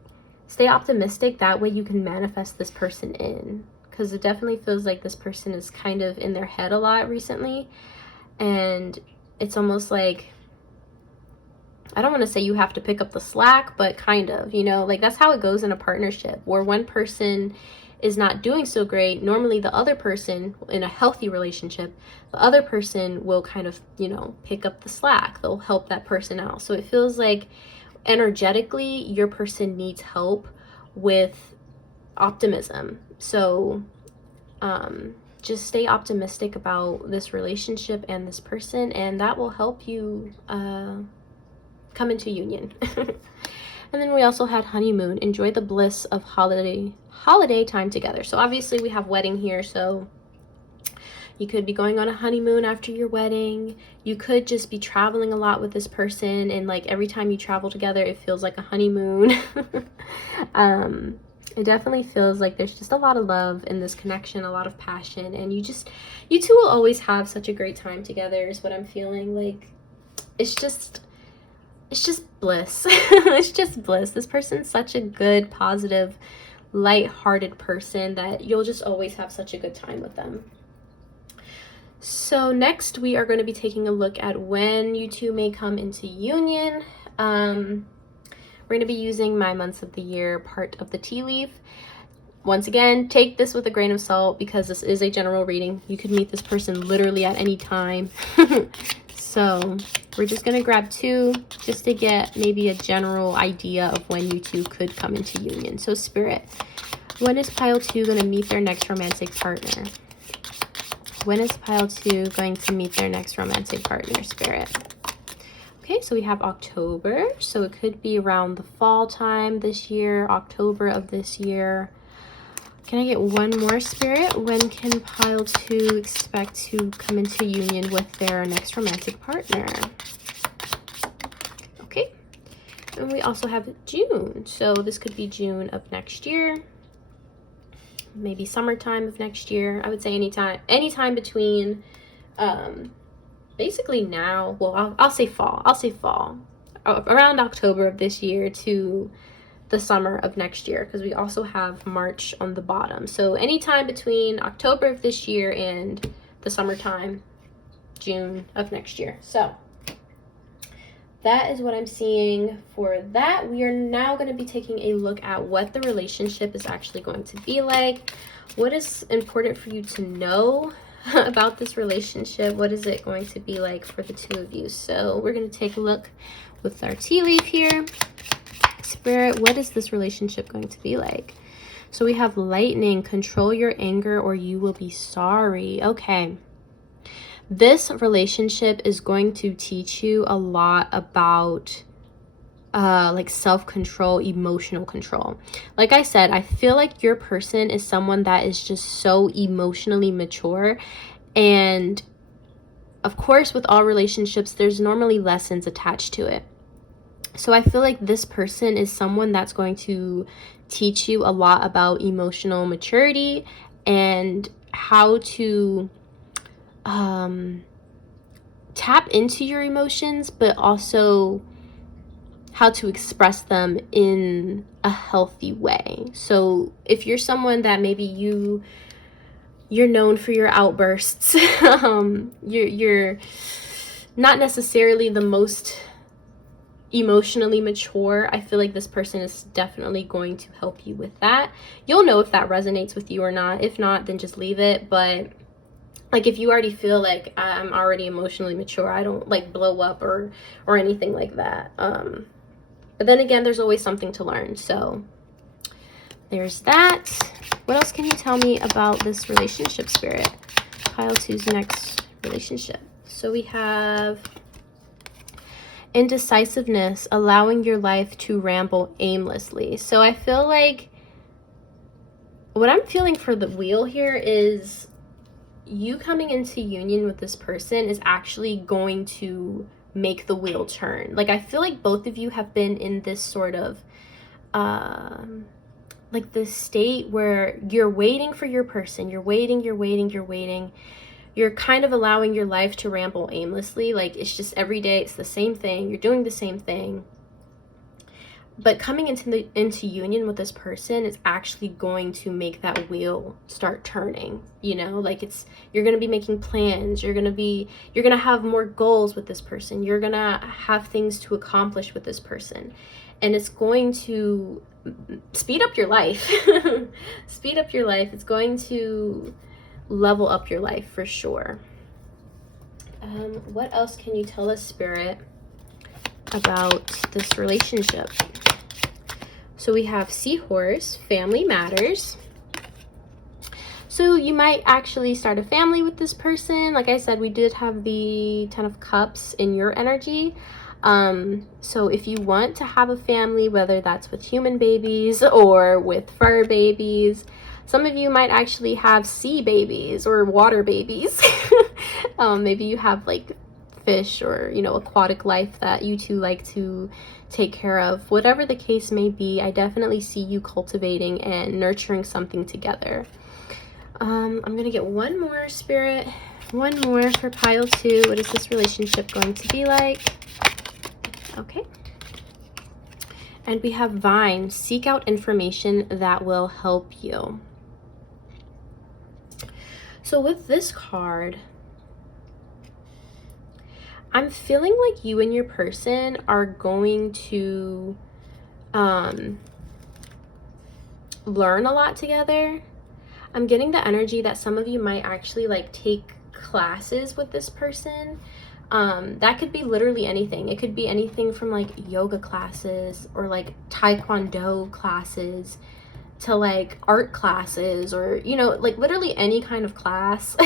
stay optimistic, that way you can manifest this person in, because it definitely feels like this person is kind of in their head a lot recently, and it's almost like, I don't want to say you have to pick up the slack, but kind of, like that's how it goes in a partnership, where one person is not doing so great. Normally the other person, in a healthy relationship, the other person will kind of, pick up the slack. They'll help that person out. So it feels like energetically your person needs help with optimism. So just stay optimistic about this relationship and this person, and that will help you come into union. And then we also had honeymoon. Enjoy the bliss of holiday time together. So obviously we have wedding here, so you could be going on a honeymoon after your wedding. You could just be traveling a lot with this person, and like every time you travel together, it feels like a honeymoon. It definitely feels like there's just a lot of love in this connection, a lot of passion, and you two will always have such a great time together is what I'm feeling. Like, it's just bliss. It's just bliss. This person's such a good, positive, light-hearted person that you'll just always have such a good time with them. So next we are going to be taking a look at when you two may come into union. We're going to be using my months of the year part of the tea leaf. Once again, take this with a grain of salt because this is a general reading. You could meet this person literally at any time. So we're just going to grab 2 just to get maybe a general idea of when you two could come into union. So Spirit, when is pile 2 going to meet their next romantic partner? When is pile 2 going to meet their next romantic partner, Spirit? Okay, so we have October. So it could be around the fall time this year, October of this year. Can I get one more, Spirit? When can pile 2 expect to come into union with their next romantic partner? Okay. And we also have June. So this could be June of next year. Maybe summertime of next year. I would say anytime between basically now. Well, I'll say fall. Around October of this year to the summer of next year, because we also have March on the bottom. So anytime between October of this year and the summertime, June of next year. So that is what I'm seeing for that. We are now going to be taking a look at what the relationship is actually going to be like. What is important for you to know about this relationship? What is it going to be like for the two of you? So we're going to take a look with our tea leaf here. Spirit, what is this relationship going to be like? So we have lightning. Control your anger or you will be sorry. Okay. This relationship is going to teach you a lot about like self-control, emotional control. Like I said, I feel like your person is someone that is just so emotionally mature, and of course with all relationships there's normally lessons attached to it. So I feel like this person is someone that's going to teach you a lot about emotional maturity and how to tap into your emotions, but also how to express them in a healthy way. So if you're someone that maybe you're known for your outbursts, you're not necessarily the most emotionally mature, I feel like this person is definitely going to help you with that. You'll know if that resonates with you or not. If not, then just leave it. But like, if you already feel like I'm already emotionally mature, I don't like blow up or anything like that. But then again, there's always something to learn. So there's that. What else can you tell me about this relationship, Spirit? Pile 2's next relationship. So we have indecisiveness, allowing your life to ramble aimlessly. So I feel like what I'm feeling for the wheel here is you coming into union with this person is actually going to make the wheel turn. Like, I feel like both of you have been in this sort of like this state where you're waiting for your person. You're waiting. You're kind of allowing your life to ramble aimlessly. Like, it's just every day it's the same thing. You're doing the same thing. But coming into union with this person is actually going to make that wheel start turning, you know? Like, you're going to be making plans. You're going to have more goals with this person. You're going to have things to accomplish with this person. And it's going to speed up your life. Speed up your life. It's going to level up your life for sure. What else can you tell us, Spirit, about this relationship? So we have Seahorse, family matters. So you might actually start a family with this person. Like I said, we did have the 10 of Cups in your energy. So if you want to have a family, whether that's with human babies or with fur babies, some of you might actually have sea babies or water babies. Maybe you have like fish or, you know, aquatic life that you two like to take care of. Whatever the case may be, I definitely see you cultivating and nurturing something together. I'm gonna get one more, Spirit. One more for pile 2. What is this relationship going to be like? Okay. And we have Vine. Seek out information that will help you. So with this card, I'm feeling like you and your person are going to learn a lot together. I'm getting the energy that some of you might actually like take classes with this person. That could be literally anything. It could be anything from like yoga classes or like taekwondo classes to like art classes, or, you know, like literally any kind of class.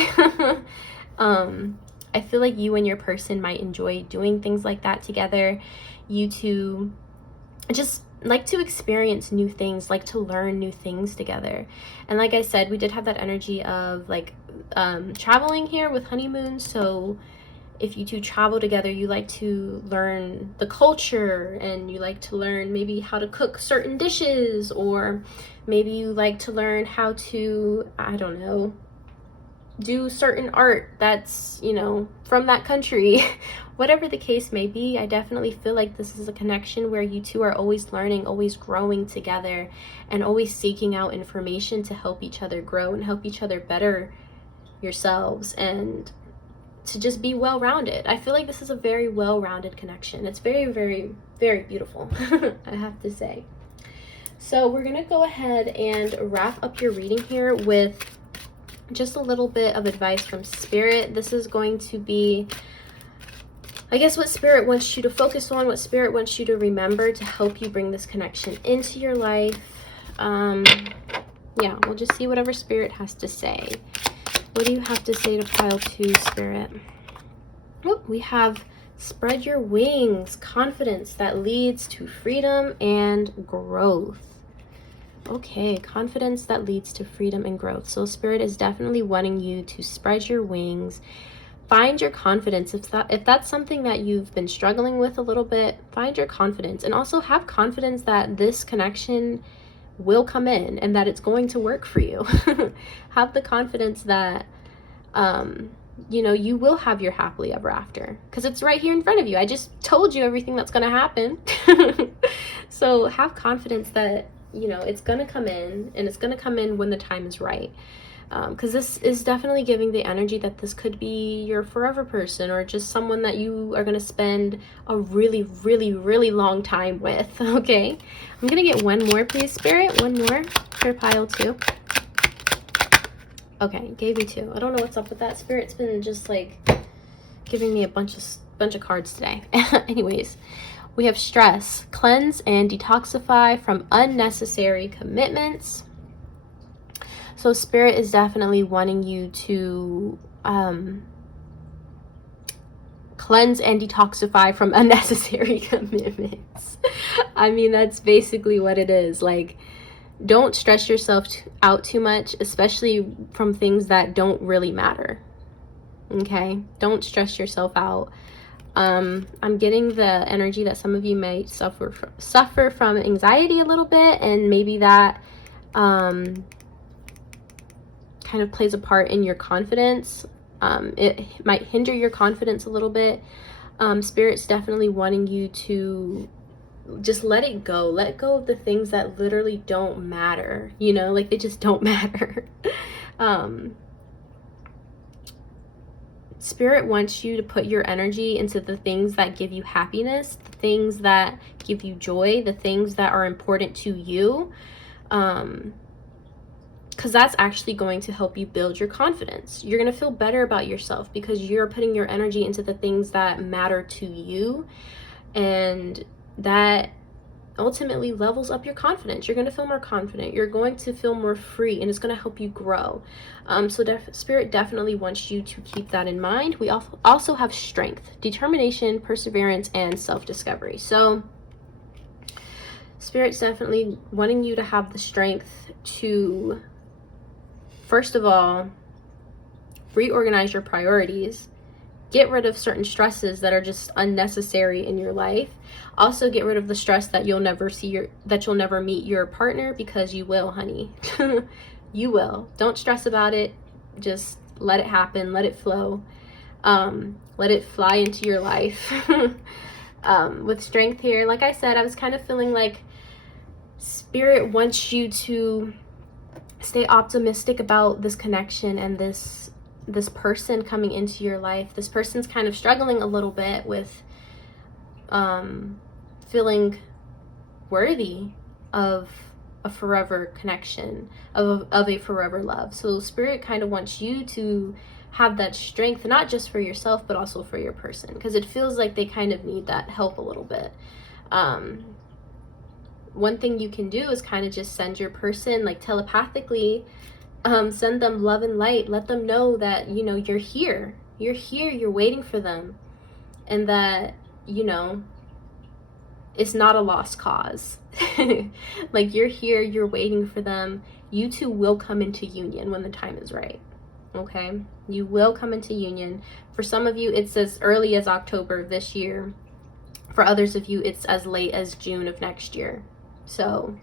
I feel like you and your person might enjoy doing things like that together. You two just like to experience new things, like to learn new things together. And like I said, we did have that energy of like traveling here with honeymoon. So if you two travel together, you like to learn the culture, and you like to learn maybe how to cook certain dishes, or maybe you like to learn how to, I don't know, do certain art that's, you know, from that country. Whatever the case may be, I definitely feel like this is a connection where you two are always learning, always growing together, and always seeking out information to help each other grow and help each other better yourselves, and to just be well-rounded. I feel like this is a very well-rounded connection. It's very, very, very beautiful, I have to say. So we're gonna go ahead and wrap up your reading here with just a little bit of advice from Spirit. This is going to be, I guess, what Spirit wants you to focus on, what Spirit wants you to remember to help you bring this connection into your life. Yeah, we'll just see whatever Spirit has to say. What do you have to say to pile 2, Spirit? Oh, we have spread your wings, confidence that leads to freedom and growth. Okay, confidence that leads to freedom and growth. So Spirit is definitely wanting you to spread your wings, find your confidence. If that's something that you've been struggling with a little bit, find your confidence, and also have confidence that this connection will come in and that it's going to work for you. Have the confidence that, you know, you will have your happily ever after, because it's right here in front of you. I just told you everything that's going to happen. So have confidence that, you know, it's going to come in, and it's going to come in when the time is right. Because this is definitely giving the energy that this could be your forever person, or just someone that you are going to spend a really, really, really long time with. Okay, I'm going to get one more, please, Spirit. One more for pile 2. Okay, gave you 2. I don't know what's up with that, Spirit's been just like giving me a bunch of cards today. Anyways, we have stress. Cleanse and detoxify from unnecessary commitments. So Spirit is definitely wanting you to cleanse and detoxify from unnecessary commitments. I mean, that's basically what it is. Like, don't stress yourself out too much, especially from things that don't really matter. Okay? Don't stress yourself out. I'm getting the energy that some of you might suffer from anxiety a little bit, and maybe that kind of plays a part in your confidence. It might hinder your confidence a little bit. Spirit's definitely wanting you to just let it go. Let go of the things that literally don't matter, you know, like they just don't matter. Spirit wants you to put your energy into the things that give you happiness, the things that give you joy, the things that are important to you. Because that's actually going to help you build your confidence. You're going to feel better about yourself because you're putting your energy into the things that matter to you, and that ultimately levels up your confidence. You're going to feel more confident. You're going to feel more free, and it's going to help you grow. So Spirit definitely wants you to keep that in mind. We also have strength, determination, perseverance, and self-discovery. So Spirit's definitely wanting you to have the strength to, first of all, reorganize your priorities, get rid of certain stresses that are just unnecessary in your life. Also get rid of the stress that you'll never meet your partner, because you will, honey. You will. Don't stress about it. Just let it happen. Let it flow. Let it fly into your life. With strength here, like I said, I was kind of feeling like Spirit wants you to stay optimistic about this connection and this person coming into your life. This person's kind of struggling a little bit with feeling worthy of a forever connection, of a forever love. So Spirit kind of wants you to have that strength, not just for yourself, but also for your person, because it feels like they kind of need that help a little bit. One thing you can do is kind of just send your person, like telepathically, send them love and light. Let them know that, you know, you're here. You're here. You're waiting for them. And that, you know, it's not a lost cause. Like, you're here. You're waiting for them. You two will come into union when the time is right. Okay? You will come into union. For some of you, it's as early as October of this year. For others of you, it's as late as June of next year. So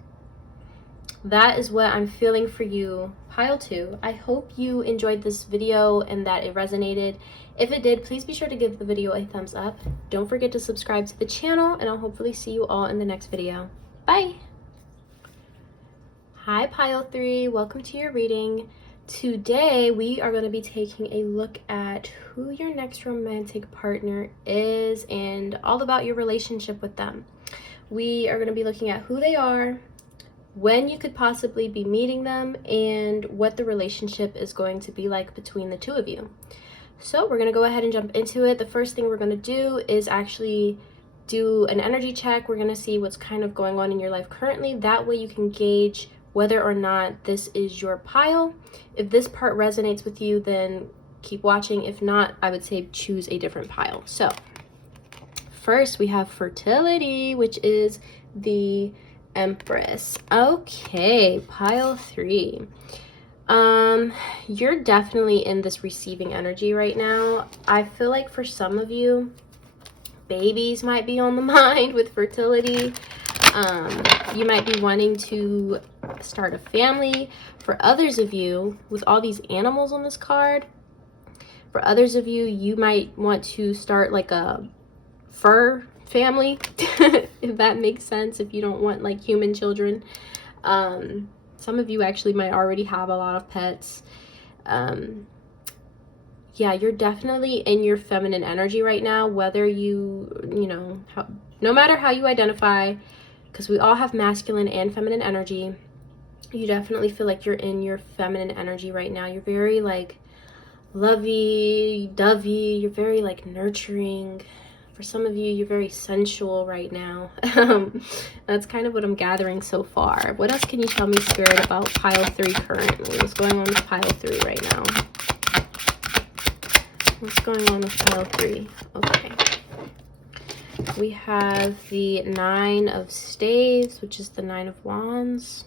that is what I'm feeling for you, pile 2. I hope you enjoyed this video and that it resonated. If it did, please be sure to give the video a thumbs up. Don't forget to subscribe to the channel, and I'll hopefully see you all in the next video. Bye! Hi, pile 3. Welcome to your reading. Today, we are going to be taking a look at who your next romantic partner is and all about your relationship with them. We are going to be looking at who they are, when you could possibly be meeting them, and what the relationship is going to be like between the two of you. So we're going to go ahead and jump into it. The first thing we're going to do is actually do an energy check. We're going to see what's kind of going on in your life currently. That way you can gauge whether or not this is your pile. If this part resonates with you, then keep watching. If not, I would say choose a different pile. So first we have fertility, which is the Empress. Okay, pile 3. You're definitely in this receiving energy right now. I feel like for some of you, babies might be on the mind with fertility. You might be wanting to start a family. For others of you, with all these animals on this card, for others of you, you might want to start like a fur family, if that makes sense, if you don't want like human children. Some of you actually might already have a lot of pets. Yeah, you're definitely in your feminine energy right now, whether no matter how you identify, because we all have masculine and feminine energy. You definitely feel like you're in your feminine energy right now. You're very like lovey-dovey. You're very like nurturing. For some of you, you're very sensual right now. That's kind of what I'm gathering so far. What else can you tell me, Spirit, about pile 3 currently? What's going on with pile 3 right now? What's going on with pile 3? Okay. We have the 9 of Staves, which is the 9 of Wands.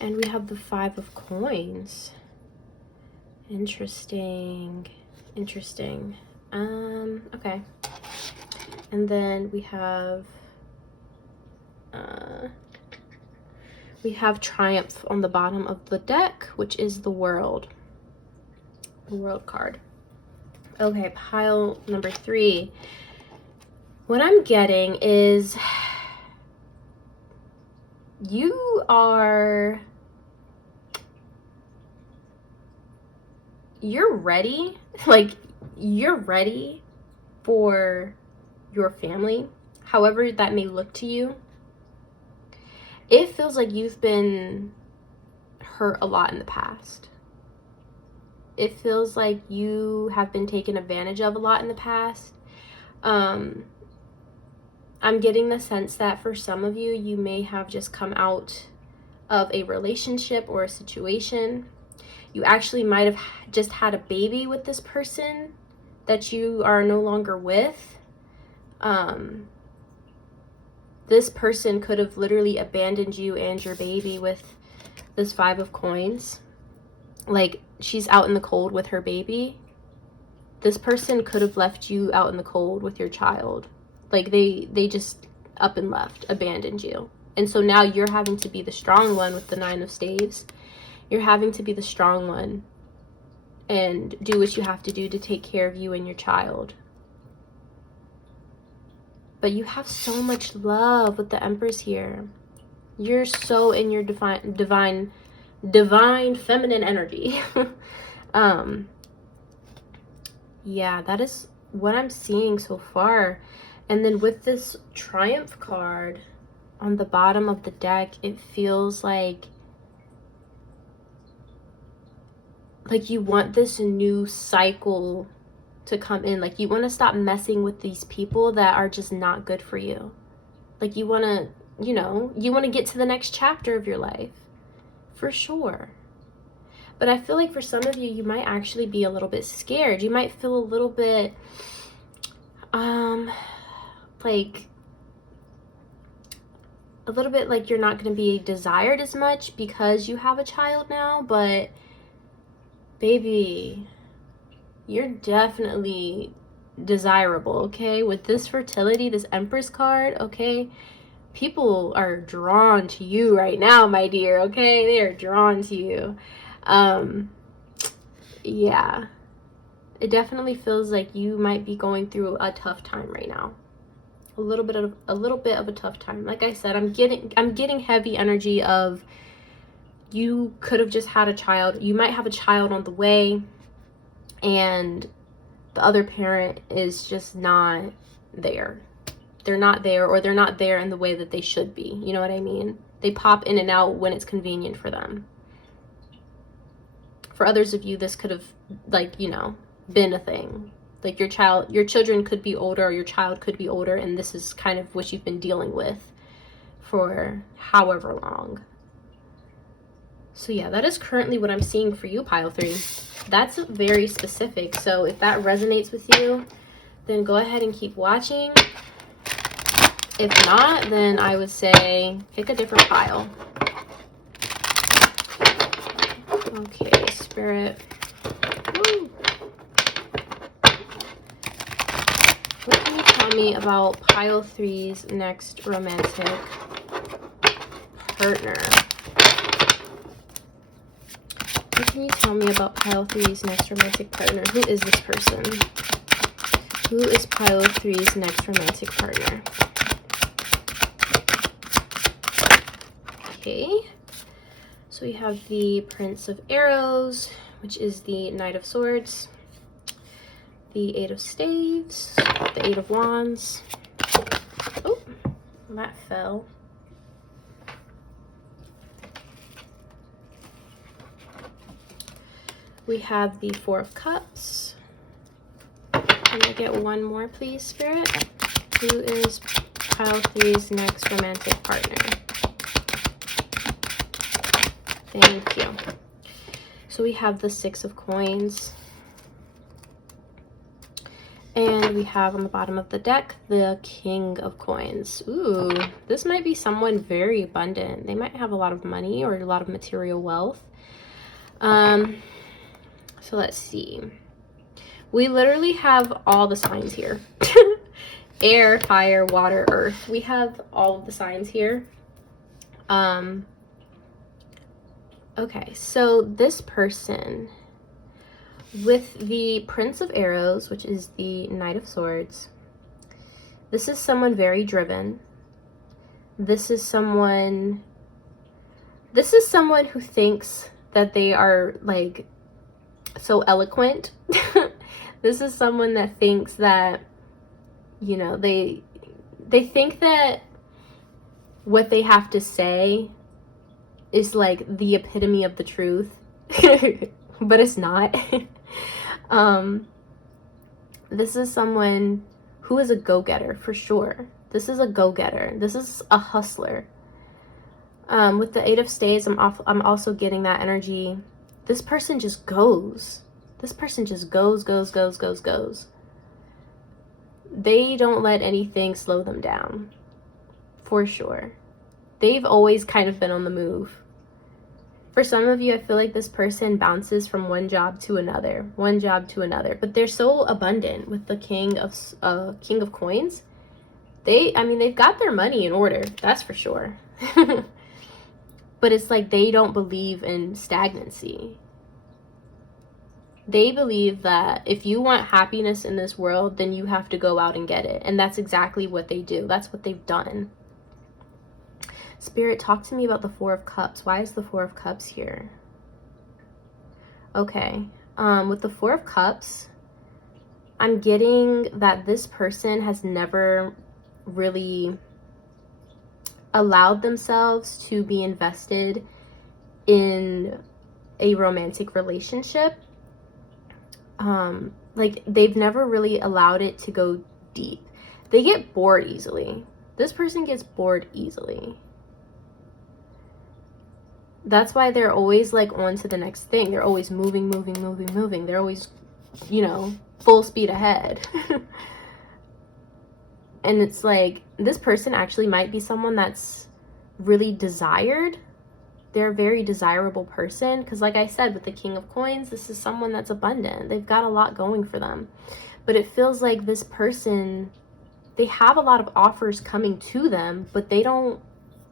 And we have the 5 of Coins. Interesting. Interesting. Okay. And then we have Triumph on the bottom of the deck, which is the World. The World card. Okay, pile number 3. What I'm getting is you're ready. Like, you're ready for your family, however that may look to you. It feels like you've been hurt a lot in the past. It feels like you have been taken advantage of a lot in the past. I'm getting the sense that for some of you, you may have just come out of a relationship or a situation. You actually might have just had a baby with this person that you are no longer with. This person could have literally abandoned you and your baby with this 5 of Coins. Like, she's out in the cold with her baby. This person could have left you out in the cold with your child. Like, they just up and left, abandoned you. And so now you're having to be the strong one with the 9 of Staves. You're having to be the strong one and do what you have to do to take care of you and your child. But you have so much love with the Empress here. You're so in your divine feminine energy. Yeah, that is what I'm seeing so far. And then with this Triumph card on the bottom of the deck, it feels like you want this new cycle to come in. Like, you want to stop messing with these people that are just not good for you. Like, you want to, you want to get to the next chapter of your life. For sure. But I feel like for some of you, you might actually be a little bit scared. You might feel a little bit, like you're not going to be desired as much because you have a child now. But baby, you're definitely desirable, okay? With this fertility, this Empress card, okay? People are drawn to you right now, my dear, okay? They are drawn to you. Yeah. It definitely feels like you might be going through a tough time right now. A little bit of a tough time. Like I said, I'm getting heavy energy of you could have just had a child. You might have a child on the way, and the other parent is just not there. They're not there, or they're not there in the way that they should be. You know what I mean? They pop in and out when it's convenient for them. For others of you, this could have, been a thing. Like, your children could be older, or your child could be older, and this is kind of what you've been dealing with for however long. So yeah, that is currently what I'm seeing for you, pile 3. That's very specific. So if that resonates with you, then go ahead and keep watching. If not, then I would say pick a different pile. Okay, Spirit. Woo. What can you tell tell me about pile three's next romantic partner? What can you tell me about pile three's next romantic partner? Who is this person? Who is pile three's next romantic partner? Okay. So we have the Prince of Arrows, which is the Knight of Swords, the Eight of Staves, the Eight of Wands. Oh, that fell. We have the Four of Cups. Can I get one more, please, Spirit? Who is pile three's next romantic partner? Thank you. So we have the Six of Coins. And we have on the bottom of the deck, the King of Coins. Ooh, this might be someone very abundant. They might have a lot of money or a lot of material wealth. So let's see. We literally have all the signs here. Air, fire, water, earth. We have all of the signs here. Okay, so this person with the Prince of Arrows, which is the Knight of Swords, this is someone very driven. This is someone who thinks that they are like so eloquent. This is someone that thinks that, you know, they think that what they have to say is like the epitome of the truth. But it's not. This is someone who is a go-getter for sure. This is a go-getter. This is a hustler. With the Eight of Staves, I'm also getting that energy. This person just goes. This person just goes. They don't let anything slow them down. For sure. They've always kind of been on the move. For some of you, I feel like this person bounces from one job to another, but they're so abundant with the King of Coins. They've got their money in order, that's for sure. But it's like they don't believe in stagnancy. They believe that if you want happiness in this world, then you have to go out and get it. And that's exactly what they do. That's what they've done. Spirit, talk to me about the Four of Cups. Why is the Four of Cups here? Okay. With the Four of Cups, I'm getting that this person has never really allowed themselves to be invested in a romantic relationship. Like they've never really allowed it to go deep. They get bored easily. This person gets bored easily. That's why they're always like on to the next thing. They're always moving. They're always, you know, full speed ahead. And it's like, this person actually might be someone that's really desired. They're a very desirable person. Because like I said, with the King of Coins, this is someone that's abundant. They've got a lot going for them. But it feels like this person, they have a lot of offers coming to them, but they don't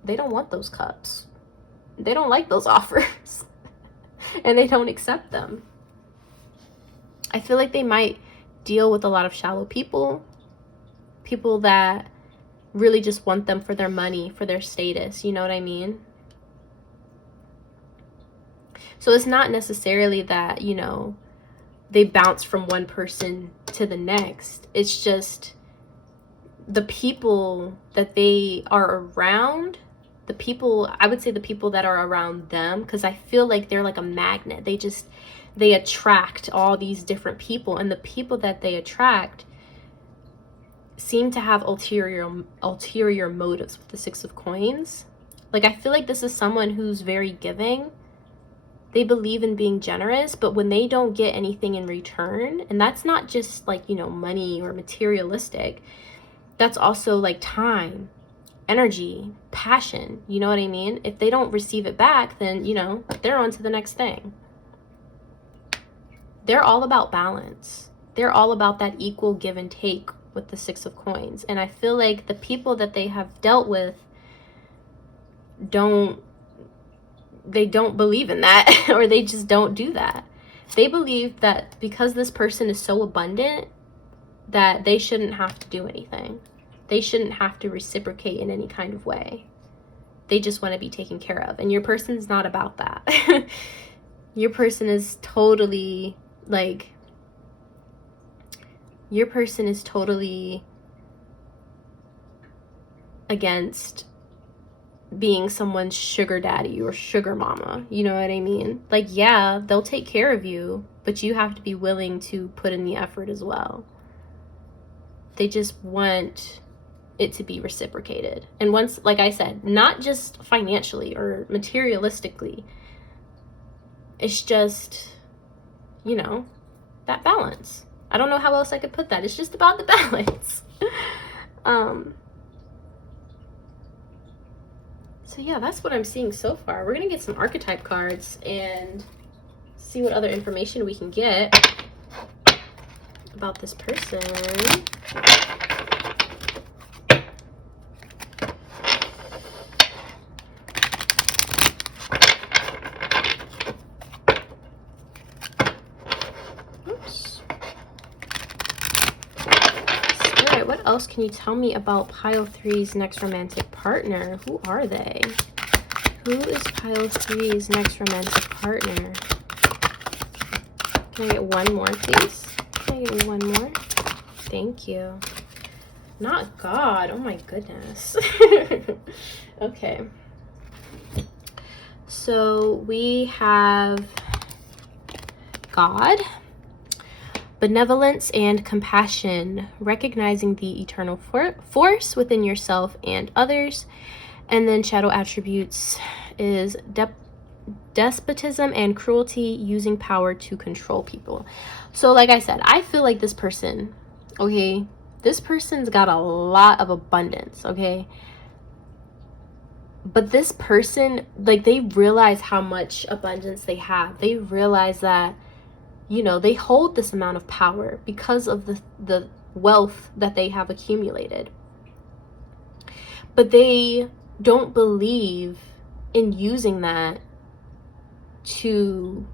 want those cups. They don't like those offers. And they don't accept them. I feel like they might deal with a lot of shallow people. People that really just want them for their money, for their status. You know what I mean? So it's not necessarily that, you know, they bounce from one person to the next. It's just the people that they are around, I would say the people that are around them, because I feel like they're like a magnet. They attract all these different people, and the people that they attract seem to have ulterior motives with the Six of Coins. Like, I feel like this is someone who's very giving. They believe in being generous, but when they don't get anything in return, and that's not just like, you know, money or materialistic, that's also like time, energy, passion, you know what I mean? If they don't receive it back, then, you know, they're on to the next thing. They're all about balance. They're all about that equal give and take with the Six of Coins. And I feel like the people that they have dealt with don't believe in that, or they just don't do that. They believe that because this person is so abundant that they shouldn't have to do anything. They shouldn't have to reciprocate in any kind of way. They just want to be taken care of. And your person's not about that. Your person is totally like, your person is totally against being someone's sugar daddy or sugar mama. You know what I mean? Like, yeah, they'll take care of you, but you have to be willing to put in the effort as well. They just want it to be reciprocated. And once, like I said, not just financially or materialistically, it's just, you know, that balance. I don't know how else I could put that. It's just about the balance. So yeah, that's what I'm seeing so far. We're gonna get some archetype cards and see what other information we can get about this person. Oops. Spirit, what else can you tell me about Pile 3's next romantic partner? Who are they? Who is Pile 3's next romantic partner? Can I get one more, please? Can I get one more? Thank you. Not God. Oh my goodness. Okay. So we have God, benevolence and compassion, recognizing the eternal force within yourself and others. And then shadow attributes is despotism and cruelty, using power to control people. So like I said, I feel like this person, okay, this person's got a lot of abundance, okay? But this person, like, they realize how much abundance they have. They realize that, you know, they hold this amount of power because of the wealth that they have accumulated. But they don't believe in using that to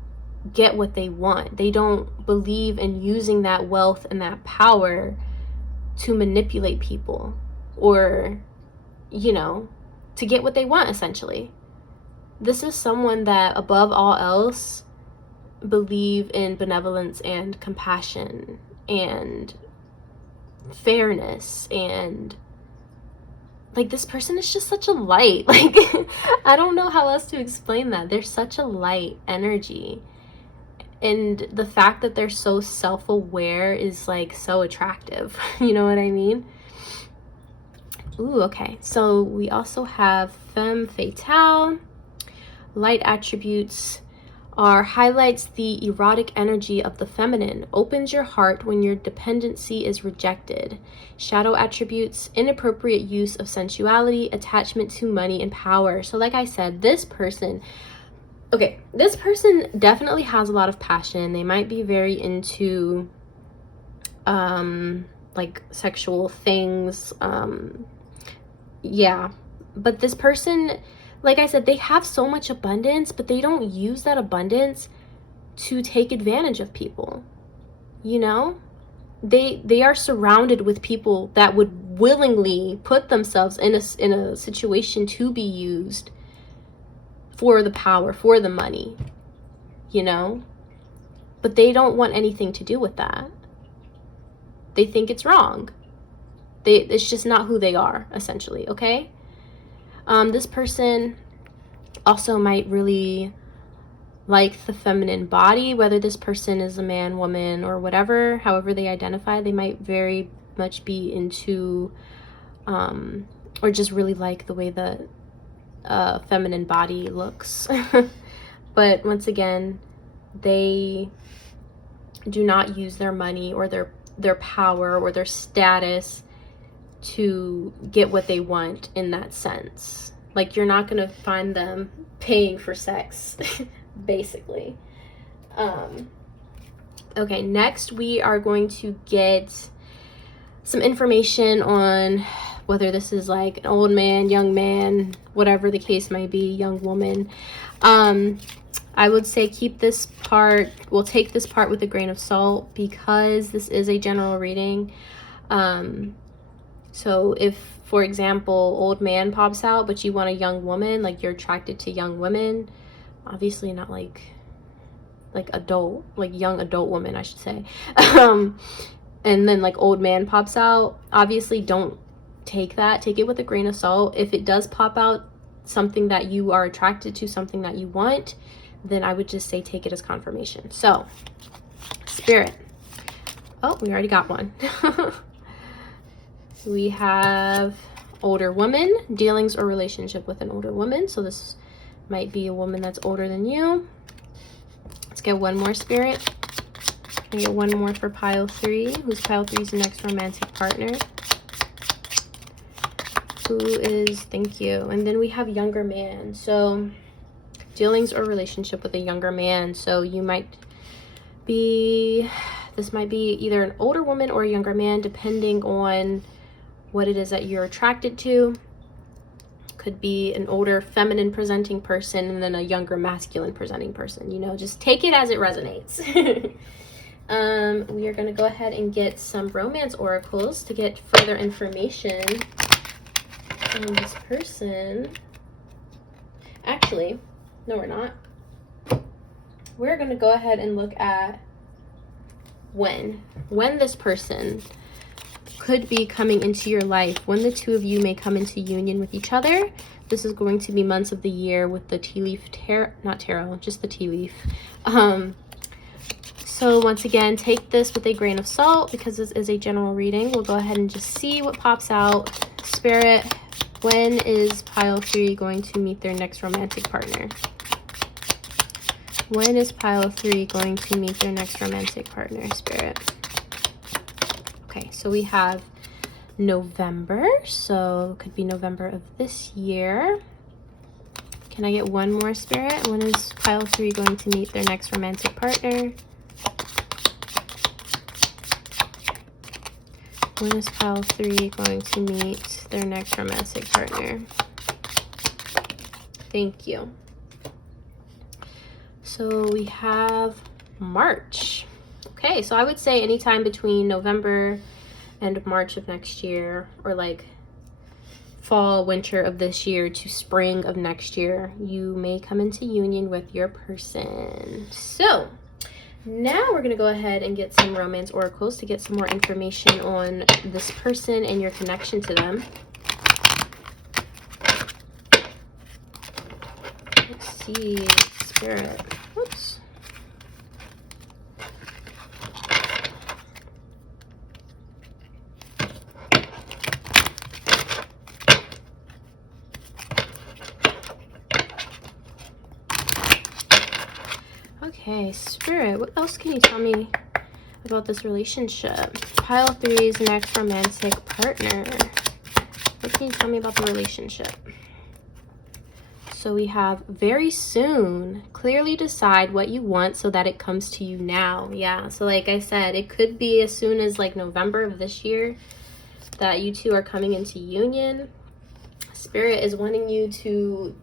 get what they want. They don't believe in using that wealth and that power to manipulate people or, you know, to get what they want, essentially. This is someone that, above all else, believe in benevolence and compassion and fairness, and like, this person is just such a light. Like, I don't know how else to explain that. They're such a light energy. And the fact that they're so self-aware is, like, so attractive. You know what I mean? Ooh, okay. So we also have femme fatale. Light attributes are highlights the erotic energy of the feminine, opens your heart when your dependency is rejected. Shadow attributes, inappropriate use of sensuality, attachment to money and power. So like I said, this person, okay, this person definitely has a lot of passion. They might be very into like sexual things, yeah, but this person, like I said, they have so much abundance, but they don't use that abundance to take advantage of people. You know, they are surrounded with people that would willingly put themselves in a situation to be used for the power, for the money, you know, but they don't want anything to do with that. They think it's wrong. It's just not who they are, essentially, okay? This person also might really like the feminine body, whether this person is a man, woman, or whatever, however they identify. They might very much be into, or just really like the way the feminine body looks. But once again, they do not use their money or their power or their status to get what they want in that sense. Like, you're not gonna find them paying for sex, basically. Okay, next we are going to get some information on whether this is like an old man, young man, whatever the case may be, young woman. I would say keep this part, we'll take this part with a grain of salt because this is a general reading. So if, for example, old man pops out, but you want a young woman, like you're attracted to young women, obviously not like adult, like young adult woman, I should say. And then like old man pops out, obviously don't take that. Take it with a grain of salt. If it does pop out something that you are attracted to, something that you want, then I would just say take it as confirmation. So, Spirit. Oh, we already got one. We have older woman, dealings or relationship with an older woman. So this might be a woman that's older than you. Let's get one more, Spirit. I get one more for pile 3. Who's pile 3's next romantic partner? Who is, thank you. And then we have younger man. So dealings or relationship with a younger man. So you might be, this might be either an older woman or a younger man, depending on what it is that you're attracted to. Could be an older feminine presenting person and then a younger masculine presenting person. You know, just take it as it resonates. We are going to go ahead and get some romance oracles to get further information on this person. Actually, no, we're not. We're going to go ahead and look at when this person could be coming into your life, when the two of you may come into union with each other. This is going to be months of the year with the tea leaf not tarot, just the tea leaf. So once again, take this with a grain of salt because this is a general reading. We'll go ahead and just see what pops out. Spirit, when is pile 3 going to meet their next romantic partner? When is pile 3 going to meet their next romantic partner, Spirit? Okay, so we have November, so it could be November of this year. Can I get one more, Spirit? When is pile 3 going to meet their next romantic partner? When is pile 3 going to meet their next romantic partner? Thank you. So we have March. Okay, so I would say anytime between November and March of next year, or like fall, winter of this year to spring of next year, you may come into union with your person. So now we're going to go ahead and get some romance oracles to get some more information on this person and your connection to them. Let's see, Spirit. Whoops. Okay, Spirit, what else can you tell me about this relationship? Pile 3's next romantic partner. What can you tell me about the relationship? So we have very soon. Clearly decide what you want so that it comes to you now. Yeah, so like I said, it could be as soon as like November of this year that you two are coming into union. Spirit is wanting you to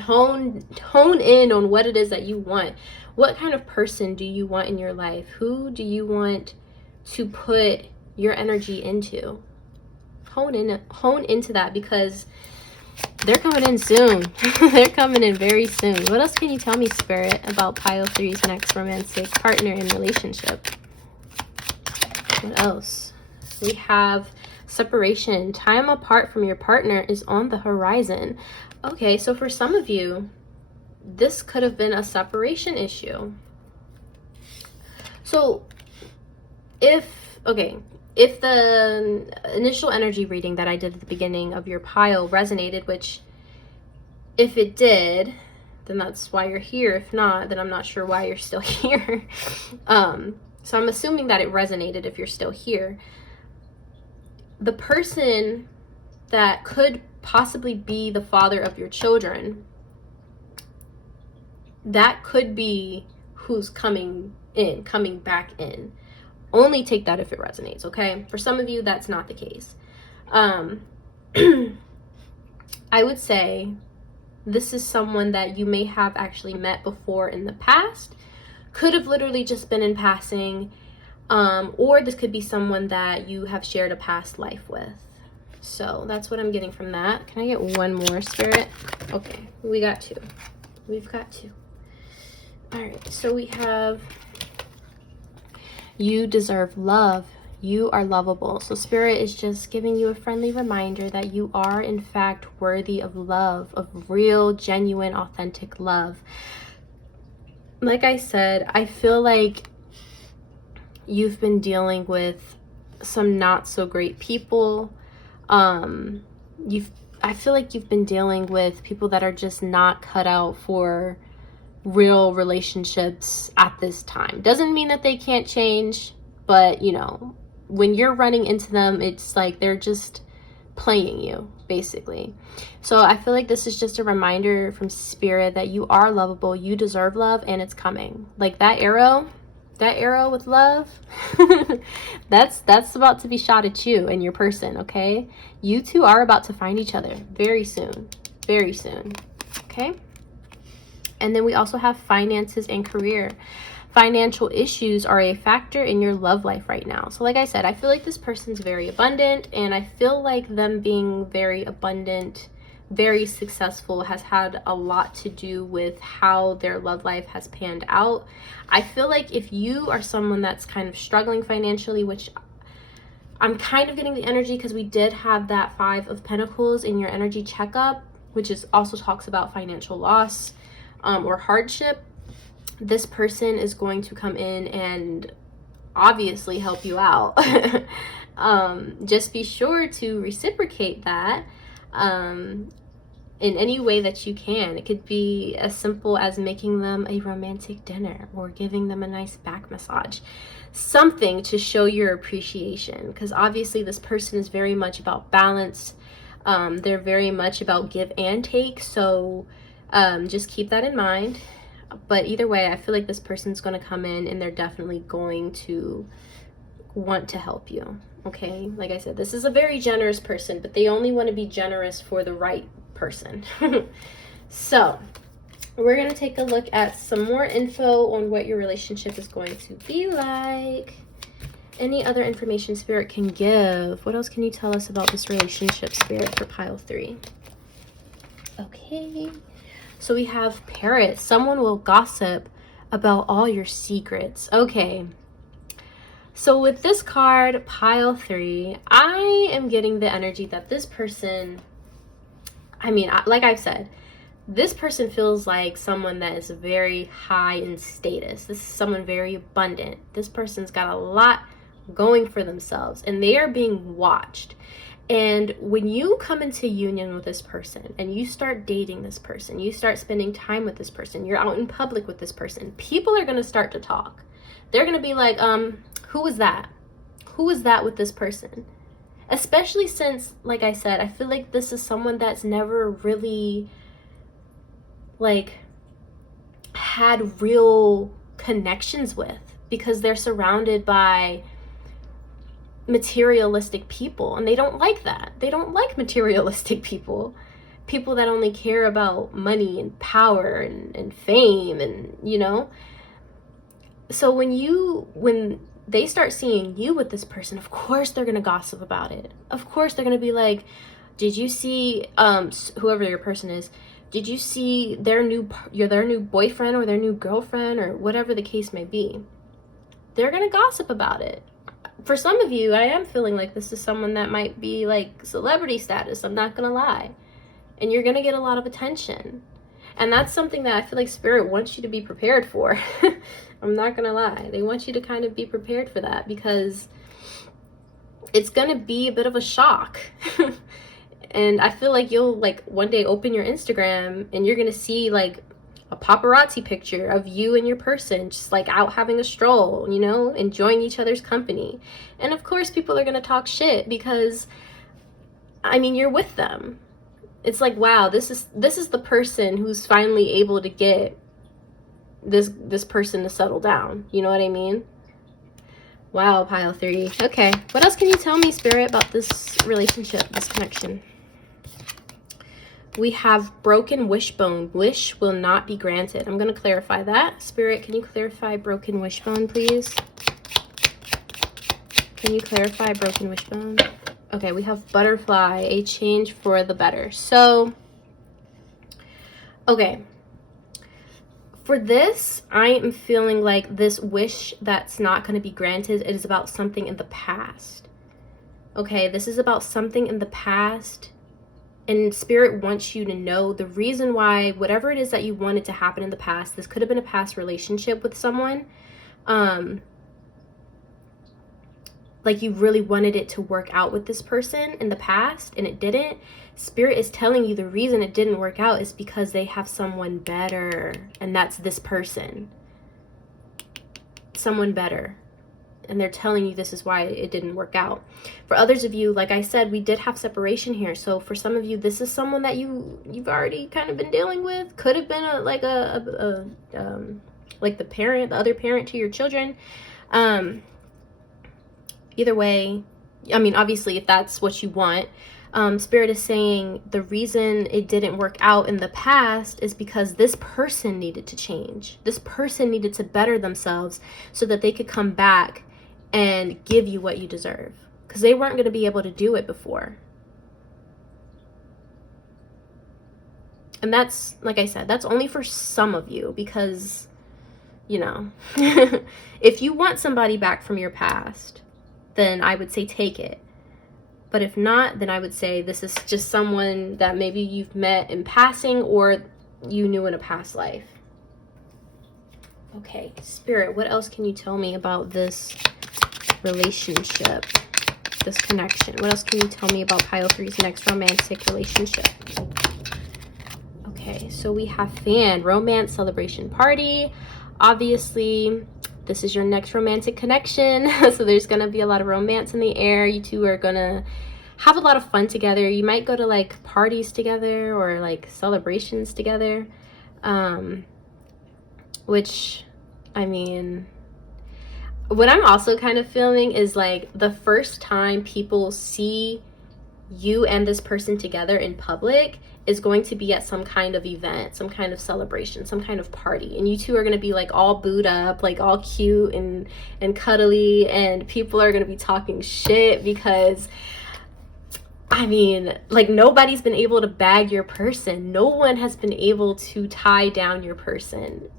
hone in on what it is that you want. What kind of person do you want in your life? Who do you want to put your energy into? Hone into that, because they're coming in soon. They're coming in very soon. What else can you tell me, Spirit, about pile 3's next romantic partner in relationship? What else? We have separation. Time apart from your partner is on the horizon. Okay, so for some of you, this could have been a separation issue. So if the initial energy reading that I did at the beginning of your pile resonated, which if it did, then that's why you're here. If not, then I'm not sure why you're still here. So I'm assuming that it resonated if you're still here. The person that could possibly be the father of your children, that could be who's coming back in. Only take that if it resonates, okay? For some of you, that's not the case. I would say this is someone that you may have actually met before in the past. Could have literally just been in passing. Or this could be someone that you have shared a past life with. So that's what I'm getting from that. Can I get one more, Spirit? Okay, we got two. We've got two. All right, so we have, you deserve love. You are lovable. So Spirit is just giving you a friendly reminder that you are in fact worthy of love, of real, genuine, authentic love. Like I said, I feel like you've been dealing with some not so great people. I feel like you've been dealing with people that are just not cut out for real relationships at this time. Doesn't mean that they can't change, but you know, when you're running into them, it's like they're just playing you, basically. So I feel like this is just a reminder from Spirit that you are lovable, you deserve love, and it's coming. Like that arrow with love, that's about to be shot at you and your person, okay? You two are about to find each other very soon, okay? And then we also have finances and career. Financial issues are a factor in your love life right now. So like I said, I feel like this person's very abundant, and I feel like them being very abundant, very successful has had a lot to do with how their love life has panned out. I feel like if you are someone that's kind of struggling financially, which I'm kind of getting the energy because we did have that 5 of Pentacles in your energy checkup, which is also talks about financial loss or hardship. This person is going to come in and obviously help you out. Just be sure to reciprocate that in any way that you can. It could be as simple as making them a romantic dinner or giving them a nice back massage. Something to show your appreciation, because obviously this person is very much about balance. They're very much about give and take. So just keep that in mind. But either way, I feel like this person's going to come in and they're definitely going to want to help you. Okay, like I said, this is a very generous person, but they only want to be generous for the right person. So we're going to take a look at some more info on what your relationship is going to be like. Any other information Spirit can give? What else can you tell us about this relationship, Spirit, for pile 3? Okay. So we have Parrot. Someone will gossip about all your secrets. Okay. So with this card, pile 3, I am getting the energy that this person, like I've said, this person feels like someone that is very high in status. This is someone very abundant. This person's got a lot going for themselves and they are being watched. And when you come into union with this person and you start dating this person, you start spending time with this person, you're out in public with this person, people are going to start to talk. They're going to be like, who was that? Who was that with this person? Especially since, like I said, I feel like this is someone that's never really, like, had real connections with, because they're surrounded by materialistic people, and they don't like that. They don't like materialistic people that only care about money and power and fame, and you know. So when they start seeing you with this person, of course they're going to gossip about it. Of course they're going to be like, did you see whoever your person is, did you see their new boyfriend or their new girlfriend or whatever the case may be? They're going to gossip about it. For some of you, I am feeling like this is someone that might be like celebrity status, I'm not gonna lie. And you're gonna get a lot of attention. And that's something that I feel like Spirit wants you to be prepared for. I'm not gonna lie. They want you to kind of be prepared for that, because it's gonna be a bit of a shock. And I feel like you'll like one day open your Instagram and you're gonna see like a paparazzi picture of you and your person just like out having a stroll, you know, enjoying each other's company. And of course people are going to talk shit because you're with them. It's like, wow, this is the person who's finally able to get this person to settle down. You know what I mean? Wow, pile 3. Okay, what else can you tell me, Spirit, about this relationship, this connection? We have broken wishbone. Wish will not be granted. I'm going to clarify that. Spirit, can you clarify broken wishbone, please? Can you clarify broken wishbone? Okay, we have butterfly, a change for the better. So, okay. For this, I am feeling like this wish that's not going to be granted, it is about something in the past. Okay, this is about something in the past. And Spirit wants you to know the reason why whatever it is that you wanted to happen in the past, this could have been a past relationship with someone. Like you really wanted it to work out with this person in the past and it didn't. Spirit is telling you the reason it didn't work out is because they have someone better, and that's this person. Someone better. And they're telling you this is why it didn't work out. For others of you, like I said, we did have separation here. So for some of you, this is someone that you've already kind of been dealing with. Could have been like the parent, the other parent to your children. Either way, I mean, obviously, if that's what you want, Spirit is saying the reason it didn't work out in the past is because this person needed to change. This person needed to better themselves so that they could come back and give you what you deserve. Because they weren't going to be able to do it before. And that's, like I said, that's only for some of you because, you know, if you want somebody back from your past, then I would say take it. But if not, then I would say this is just someone that maybe you've met in passing or you knew in a past life. Okay, Spirit, what else can you tell me about this relationship, this connection? What else can you tell me about pile 3's next romantic relationship? Okay, so we have fan, romance, celebration, party. Obviously, this is your next romantic connection. So there's going to be a lot of romance in the air. You two are going to have a lot of fun together. You might go to like parties together or like celebrations together. Which, I mean, what I'm also kind of feeling is like the first time people see you and this person together in public is going to be at some kind of event, some kind of celebration, some kind of party, and you two are going to be like all booed up, like all cute and cuddly, and people are going to be talking shit because, I mean, like nobody's been able to bag your person. No one has been able to tie down your person,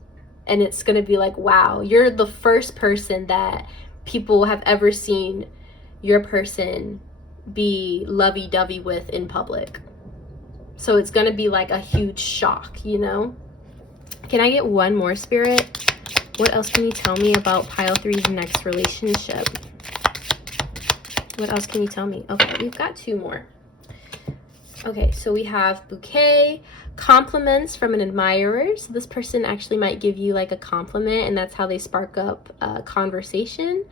and it's going to be like, wow, you're the first person that people have ever seen your person be lovey-dovey with in public. So it's going to be like a huge shock, you know? Can I get one more, Spirit? What else can you tell me about pile 3's next relationship? What else can you tell me? Okay, we've got 2 more. Okay, so we have bouquet, compliments from an admirer. So this person actually might give you like a compliment, and that's how they spark up conversation.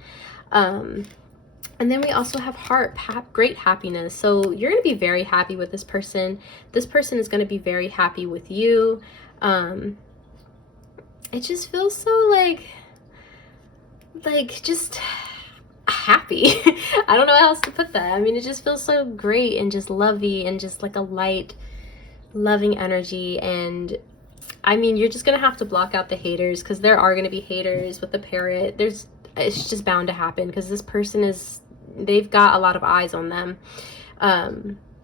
And then we also have heart, great happiness. So you're going to be very happy with this person. This person is going to be very happy with you. It just feels so like just happy. I don't know how else to put that. I mean, it just feels so great and just lovey and just like a light, loving energy. And I mean, you're just going to have to block out the haters because there are going to be haters with the parrot. It's just bound to happen because this person they've got a lot of eyes on them.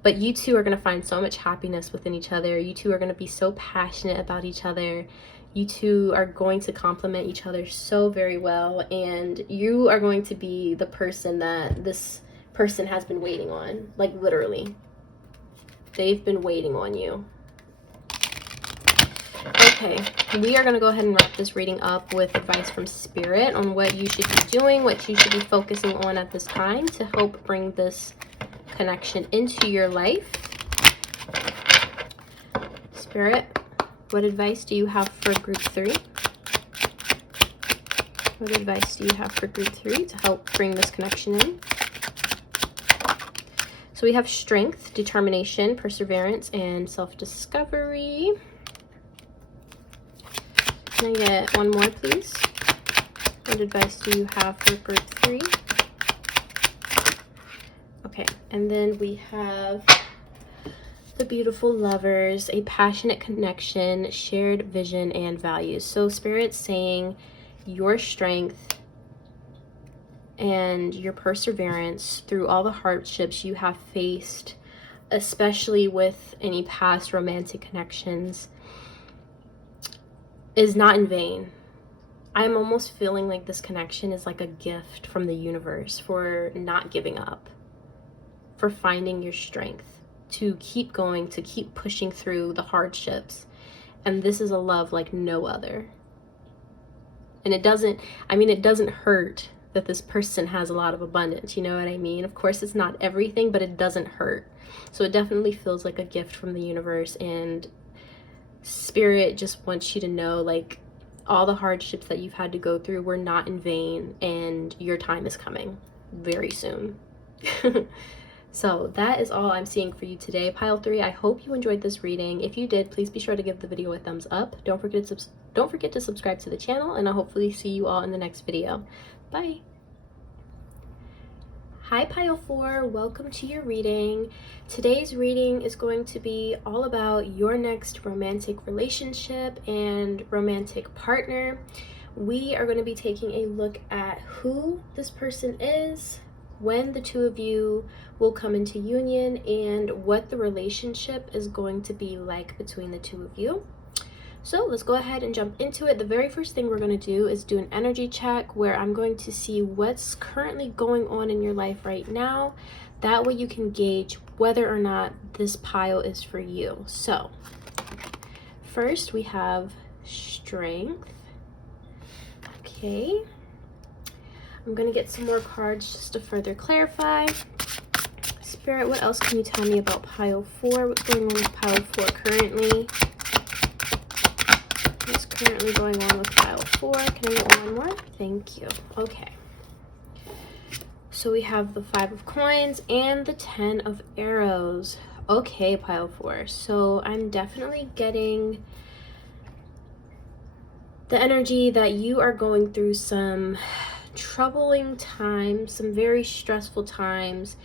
But you two are going to find so much happiness within each other. You two are going to be so passionate about each other. You two are going to complement each other so very well. And you are going to be the person that this person has been waiting on. Like literally. They've been waiting on you. Okay, we are going to go ahead and wrap this reading up with advice from Spirit on what you should be doing, what you should be focusing on at this time to help bring this connection into your life. Spirit, what advice do you have for group 3? What advice do you have for group 3 to help bring this connection in? So we have strength, determination, perseverance, and self-discovery. Can I get one more, please? What advice do you have for group 3? Okay, and then we have the beautiful lovers, a passionate connection, shared vision, and values. So Spirit's saying your strength and your perseverance through all the hardships you have faced, especially with any past romantic connections, is not in vain. I'm almost feeling like this connection is like a gift from the universe for not giving up, for finding your strength to keep going, to keep pushing through the hardships. And this is a love like no other. And it doesn't hurt that this person has a lot of abundance, you know what I mean? Of course, it's not everything, but it doesn't hurt. So it definitely feels like a gift from the universe, and Spirit just wants you to know, like, all the hardships that you've had to go through were not in vain, and your time is coming very soon. So that is all I'm seeing for you today, Pile 3. I hope you enjoyed this reading. If you did, please be sure to give the video a thumbs up. Don't forget to subscribe to the channel, and I'll hopefully see you all in the next video. Bye. Hi Pile 4, welcome to your reading. Today's reading is going to be all about your next romantic relationship and romantic partner. We are going to be taking a look at who this person is, when the two of you will come into union, and what the relationship is going to be like between the two of you. So let's go ahead and jump into it. The very first thing we're going to do is do an energy check, where I'm going to see what's currently going on in your life right now. That way you can gauge whether or not this pile is for you. So first we have strength. Okay. I'm going to get some more cards just to further clarify. Spirit, what else can you tell me about pile 4? What's going on with pile 4 currently? What's currently going on with pile 4? Can I get one more? Thank you. Okay. So we have the 5 of coins and the 10 of arrows. Okay, pile 4. So I'm definitely getting the energy that you are going through some troubling times, some very stressful times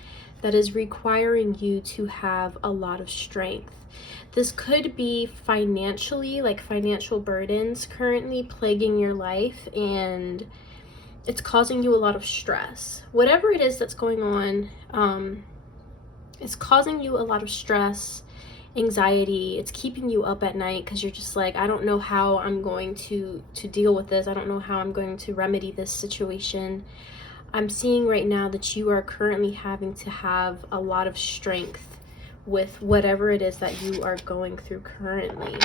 that is requiring you to have a lot of strength. This could be financially, like financial burdens currently plaguing your life, and it's causing you a lot of stress. Whatever it is that's going on, it's causing you a lot of stress, anxiety. It's keeping you up at night because you're just like, I don't know how I'm going to deal with this. I don't know how I'm going to remedy this situation. I'm seeing right now that you are currently having to have a lot of strength with whatever it is that you are going through currently.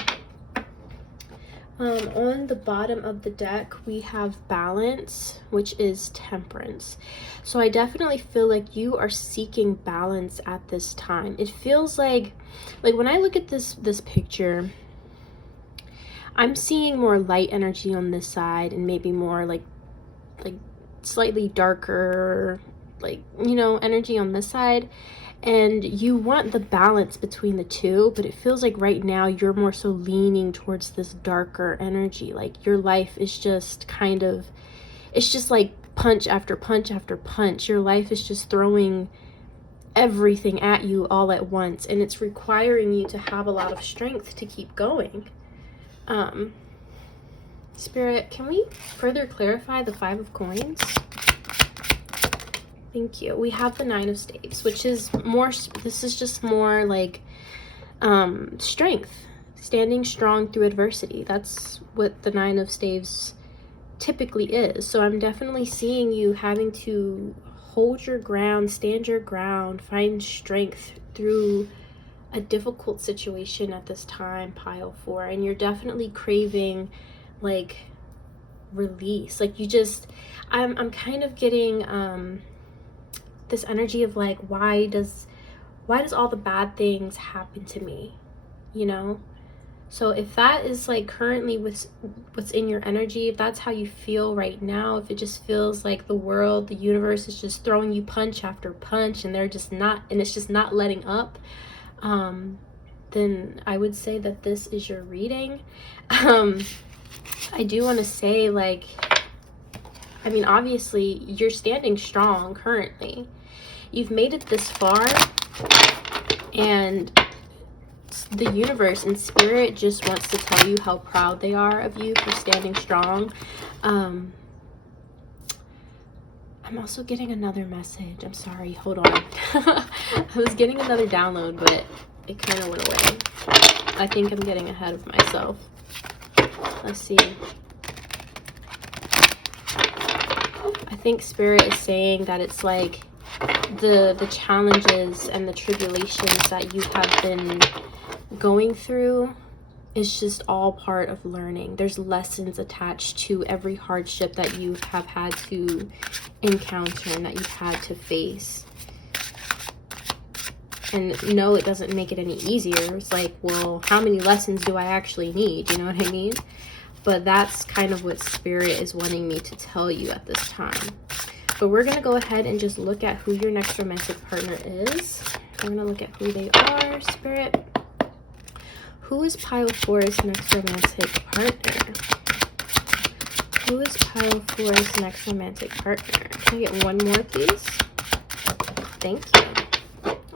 On the bottom of the deck, we have balance, which is temperance. So I definitely feel like you are seeking balance at this time. It feels like when I look at this picture, I'm seeing more light energy on this side and maybe more like slightly darker, energy on this side. And you want the balance between the two, but it feels like right now you're more so leaning towards this darker energy. Like your life is just it's just like punch after punch after punch. Your life is just throwing everything at you all at once, and it's requiring you to have a lot of strength to keep going. Spirit, can we further clarify the 5 of coins? Thank you. We have the 9 of staves, which is more, this is just more like strength, standing strong through adversity. That's what the 9 of staves typically is. So I'm definitely seeing you having to hold your ground, stand your ground, find strength through a difficult situation at this time, pile 4. And you're definitely craving like release. Like you just, I'm kind of getting this energy of like, why does all the bad things happen to me, you know? So if that is like currently what's in your energy, if that's how you feel right now, if it just feels like the world, the universe is just throwing you punch after punch and it's just not letting up, then I would say that this is your reading. I do want to say, like, I mean, obviously, you're standing strong currently. You've made it this far, and the universe and spirit just wants to tell you how proud they are of you for standing strong. I'm also getting another message. I'm sorry, hold on. I was getting another download, but it kind of went away. I think I'm getting ahead of myself. Let's see. I think spirit is saying that it's like the challenges and the tribulations that you have been going through is just all part of learning. There's lessons attached to every hardship that you have had to encounter and that you've had to face. And no, it doesn't make it any easier. It's like, well, how many lessons do I actually need? You know what I mean? But that's kind of what spirit is wanting me to tell you at this time. But we're going to go ahead and just look at who your next romantic partner is. We're going to look at who they are, spirit. Who is pile 4's next romantic partner? Who is pile 4's next romantic partner? Can I get one more, please? Thank you.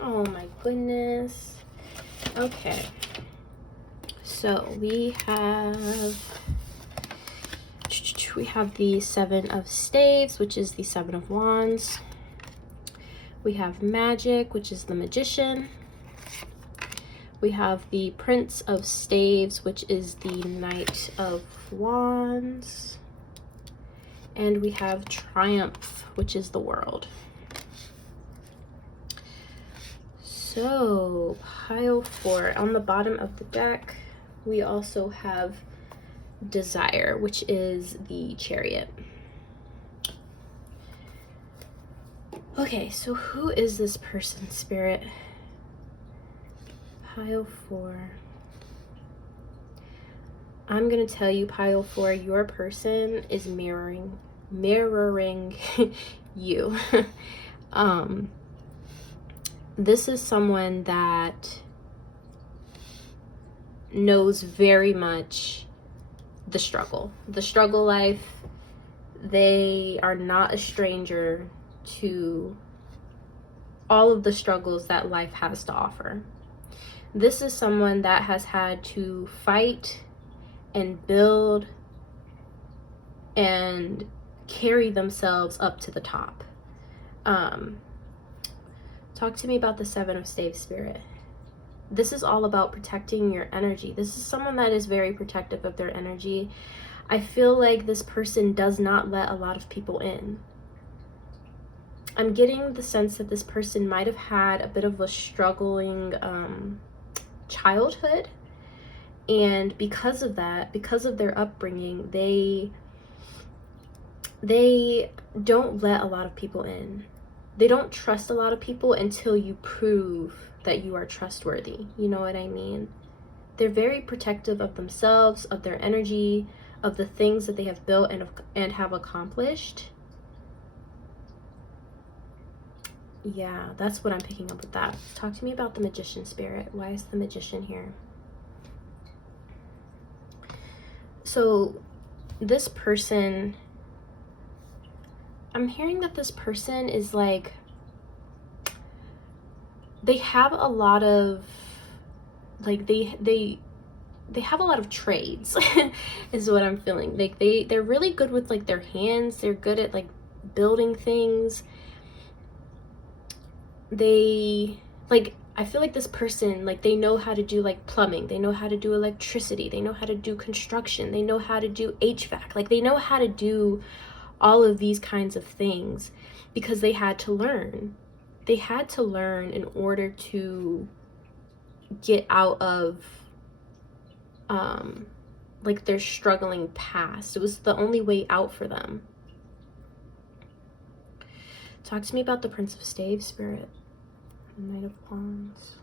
Oh my goodness. Okay. So we have the 7 of Staves, which is the 7 of Wands. We have Magic, which is the Magician. We have the Prince of Staves, which is the Knight of Wands. And we have Triumph, which is the World. So, pile 4. On the bottom of the deck, we also have Desire, which is the Chariot. Okay, so who is this person, spirit? Pile 4. I'm going to tell you, pile 4, your person is mirroring you. This is someone that knows very much the struggle life. They are not a stranger to all of the struggles that life has to offer. This is someone that has had to fight and build and carry themselves up to the top. Talk to me about the 7 of Staves, spirit. This is all about protecting your energy. This is someone that is very protective of their energy. I feel like this person does not let a lot of people in. I'm getting the sense that this person might have had a bit of a struggling childhood, and because of that, because of their upbringing, they don't let a lot of people in. They don't trust a lot of people until you prove that you are trustworthy. You know what I mean? They're very protective of themselves, of their energy, of the things that they have built and have accomplished. Yeah, that's what I'm picking up with that. Talk to me about the Magician, spirit. Why is the Magician here? So this person, I'm hearing that this person is like, they have a lot of, like, they have a lot of trades is what I'm feeling. Like they're really good with like their hands. They're good at like building things. I feel like this person, like, they know how to do like plumbing, they know how to do electricity, they know how to do construction, they know how to do HVAC, like they know how to do all of these kinds of things because they had to learn. They had to learn in order to get out of like their struggling past. It was the only way out for them. Talk to me about the Prince of Staves, spirit. Knight of Wands.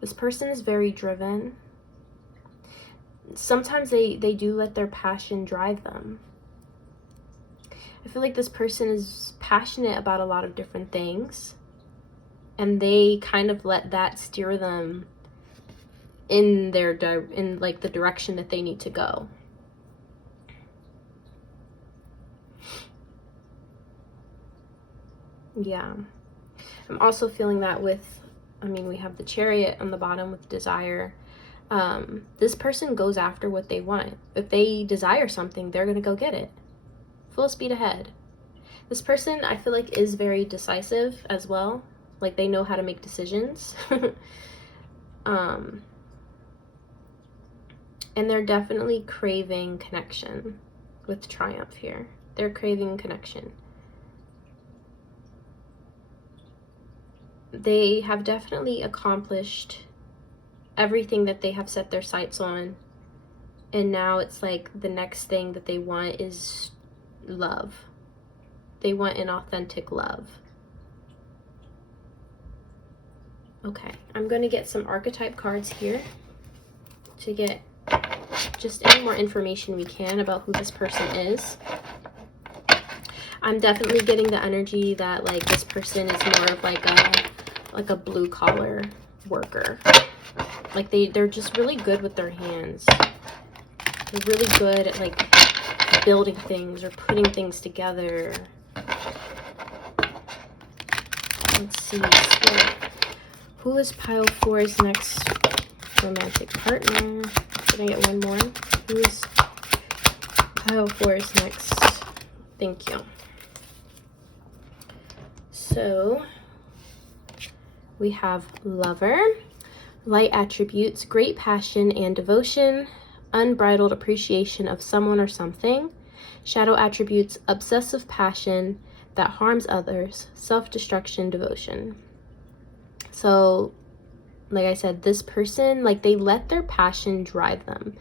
This person is very driven. Sometimes they do let their passion drive them. I feel like this person is passionate about a lot of different things, and they kind of let that steer them in like the direction that they need to go. Yeah. I'm also feeling that with, I mean, we have the Chariot on the bottom with desire. This person goes after what they want. If they desire something, they're going to go get it. Full speed ahead. This person, I feel like, is very decisive as well. Like, they know how to make decisions. And they're definitely craving connection with Triumph here. They're craving connection. They have definitely accomplished everything that they have set their sights on. And now it's like the next thing that they want is love. They want an authentic love. Okay, I'm going to get some archetype cards here to get just any more information we can about who this person is. I'm definitely getting the energy that like this person is more of like a blue collar worker. Like they're just really good with their hands. They're really good at like building things or putting things together. Let's see. Who is pile 4's next romantic partner? Can I get one more? Who is pile 4's next? Thank you. So we have lover, light attributes, great passion and devotion, unbridled appreciation of someone or something. Shadow attributes, obsessive passion that harms others, self-destruction, devotion. So, like I said, this person, like they let their passion drive them.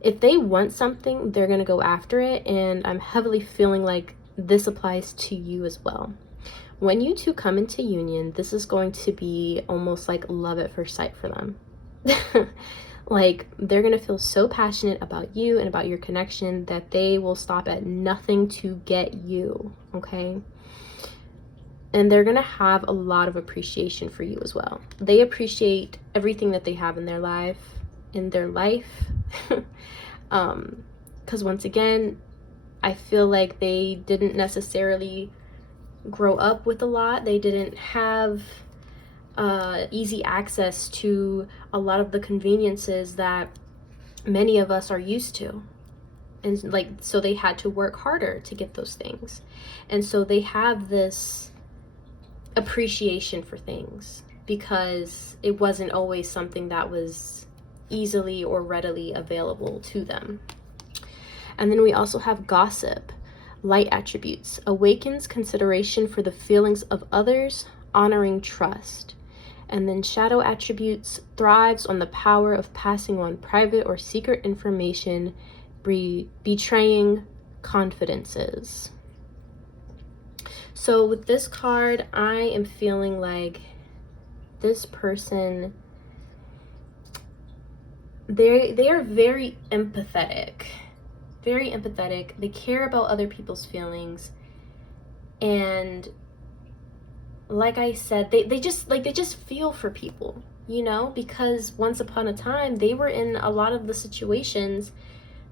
If they want something, they're going to go after it. And I'm heavily feeling like this applies to you as well. When you two come into union, this is going to be almost like love at first sight for them. Like they're going to feel so passionate about you and about your connection that they will stop at nothing to get you, okay? And they're going to have a lot of appreciation for you as well. They appreciate everything that they have in their life. Because once again, I feel like they didn't necessarily grow up with a lot. They didn't have easy access to a lot of the conveniences that many of us are used to. And like, so they had to work harder to get those things. And so they have this appreciation for things because it wasn't always something that was easily or readily available to them. And then we also have gossip, light attributes, awakens consideration for the feelings of others, honoring trust. And then shadow attributes, thrives on the power of passing on private or secret information, betraying confidences. So with this card, I am feeling like this person, they are very empathetic. Very empathetic. They care about other people's feelings. And like I said, they just feel for people, you know, because once upon a time they were in a lot of the situations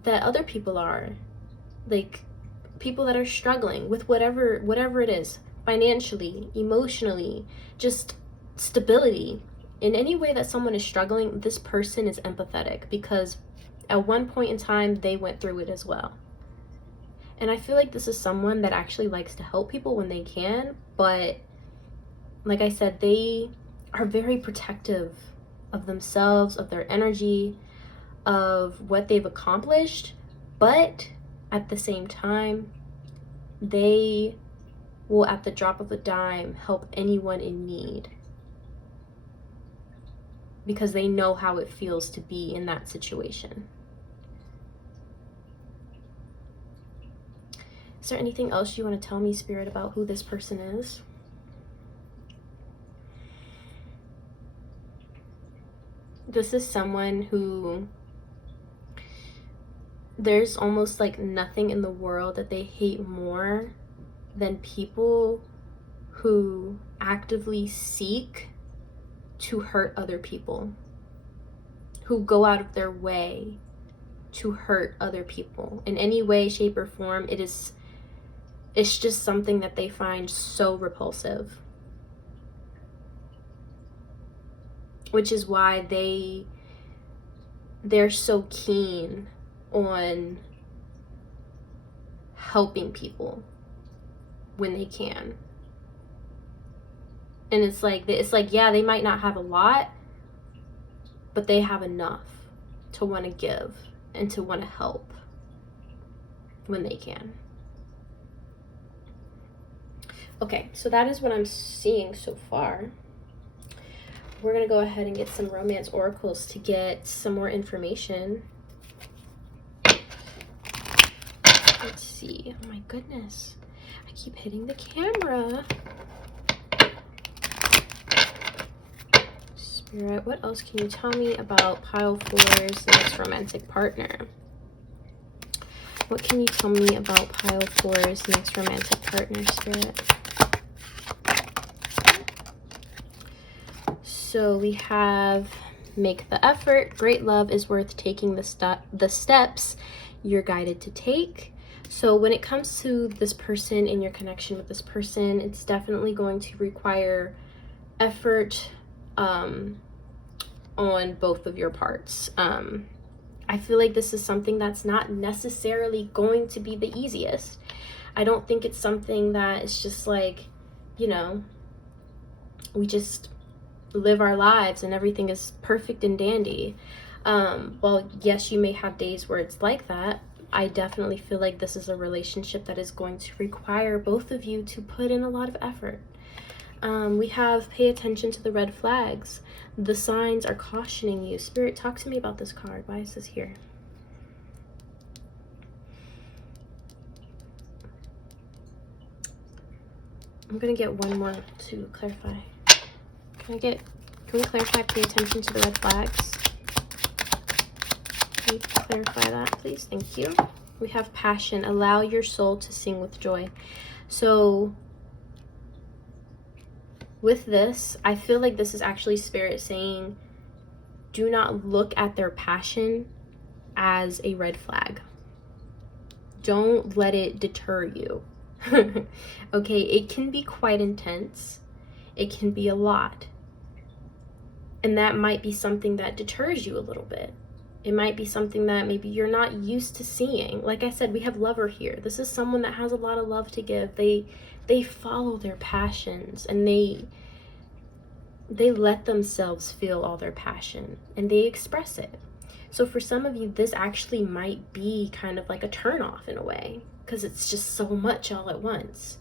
that other people are, like people that are struggling with whatever it is, financially, emotionally, just stability. In any way that someone is struggling, this person is empathetic because at one point in time they went through it as well. And I feel like this is someone that actually likes to help people when they can, but like I said, they are very protective of themselves, of their energy, of what they've accomplished, but at the same time, they will, at the drop of a dime, help anyone in need because they know how it feels to be in that situation. Is there anything else you want to tell me, Spirit, about who this person is? This is someone who, there's almost like nothing in the world that they hate more than people who actively seek to hurt other people, who go out of their way to hurt other people in any way, shape, or form. It is It's just something that they find so repulsive, which is why they're so keen on helping people when they can. And it's like, yeah, they might not have a lot, but they have enough to want to give and to want to help when they can. Okay, so that is what I'm seeing so far. We're going to go ahead and get some romance oracles to get some more information. Let's see. Oh my goodness. I keep hitting the camera. Spirit, what else can you tell me about pile 4's next romantic partner? What can you tell me about pile 4's next romantic partner, Spirit? So we have make the effort. Great love is worth taking the steps you're guided to take. So when it comes to this person and your connection with this person, it's definitely going to require effort on both of your parts. I feel like this is something that's not necessarily going to be the easiest. I don't think it's something that is just like, you know, we just live our lives and everything is perfect and dandy. Well, yes, you may have days where it's like that. I definitely feel like this is a relationship that is going to require both of you to put in a lot of effort. We have pay attention to the red flags. The signs are cautioning you. Spirit, talk to me about this card. Why is this here? I'm gonna get one more to clarify. Can we clarify pay attention to the red flags? Can you clarify that, please? Thank you. We have passion. Allow your soul to sing with joy. So with this, I feel like this is actually Spirit saying, do not look at their passion as a red flag. Don't let it deter you. Okay, it can be quite intense. It can be a lot. And that might be something that deters you a little bit. It might be something that maybe you're not used to seeing. Like I said, we have lover here. This is someone that has a lot of love to give. They follow their passions, and they let themselves feel all their passion, and they express it. So for some of you, this actually might be kind of like a turnoff in a way, because it's just so much all at once.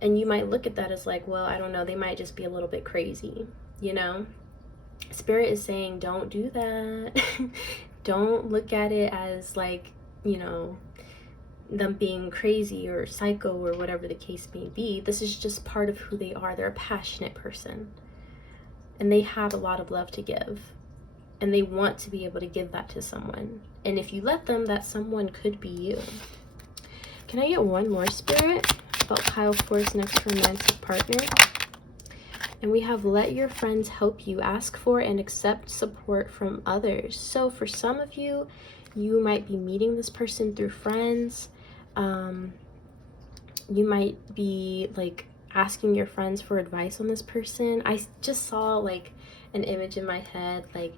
And you might look at that as like, well, I don't know, they might just be a little bit crazy, you know? Spirit is saying, don't do that. Don't look at it as like, you know, them being crazy or psycho or whatever the case may be. This is just part of who they are. They're a passionate person, and they have a lot of love to give, and they want to be able to give that to someone. And if you let them, that someone could be you. Can I get one more, Spirit, about pile 4's next romantic partner? And we have let your friends help you. Ask for and accept support from others. So for some of you, you might be meeting this person through friends. You might be like asking your friends for advice on this person. I just saw like an image in my head, like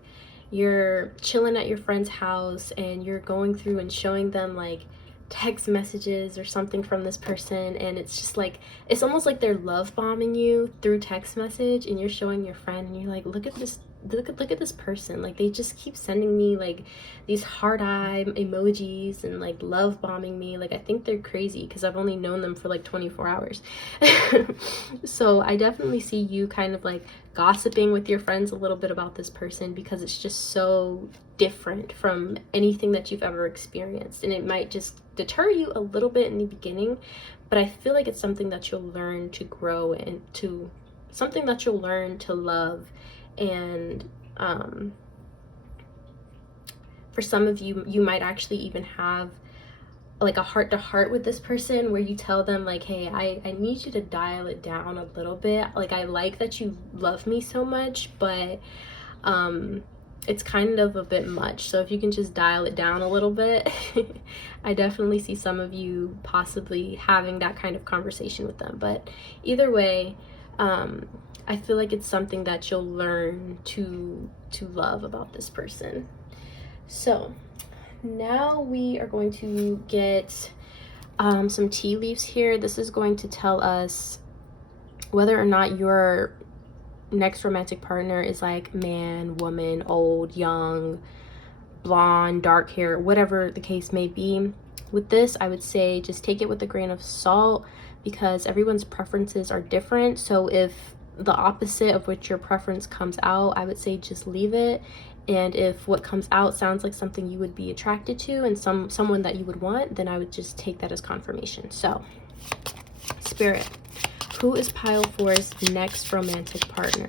you're chilling at your friend's house and you're going through and showing them like text messages or something from this person, and it's just like, it's almost like they're love bombing you through text message, and you're showing your friend and you're like, look at this person, like they just keep sending me like these heart eye emojis and like love bombing me, like I think they're crazy because I've only known them for like 24 hours. So I definitely see you kind of like gossiping with your friends a little bit about this person, because it's just so different from anything that you've ever experienced, and it might just deter you a little bit in the beginning, but I feel like it's something that you'll learn to grow into, something that you'll learn to love. And for some of you, you might actually even have like a heart-to-heart with this person where you tell them like, hey, I need you to dial it down a little bit. Like, I like that you love me so much, but it's kind of a bit much. So if you can just dial it down a little bit, I definitely see some of you possibly having that kind of conversation with them. But either way, I feel like it's something that you'll learn to love about this person. So now we are going to get some tea leaves here. This is going to tell us whether or not your next romantic partner is like man, woman, old, young, blonde, dark hair, whatever the case may be. With this, I would say just take it with a grain of salt, because everyone's preferences are different. So if the opposite of what your preference comes out, I would say just leave it. And if what comes out sounds like something you would be attracted to and someone that you would want, then I would just take that as confirmation. So, Spirit, who is pile 4's next romantic partner?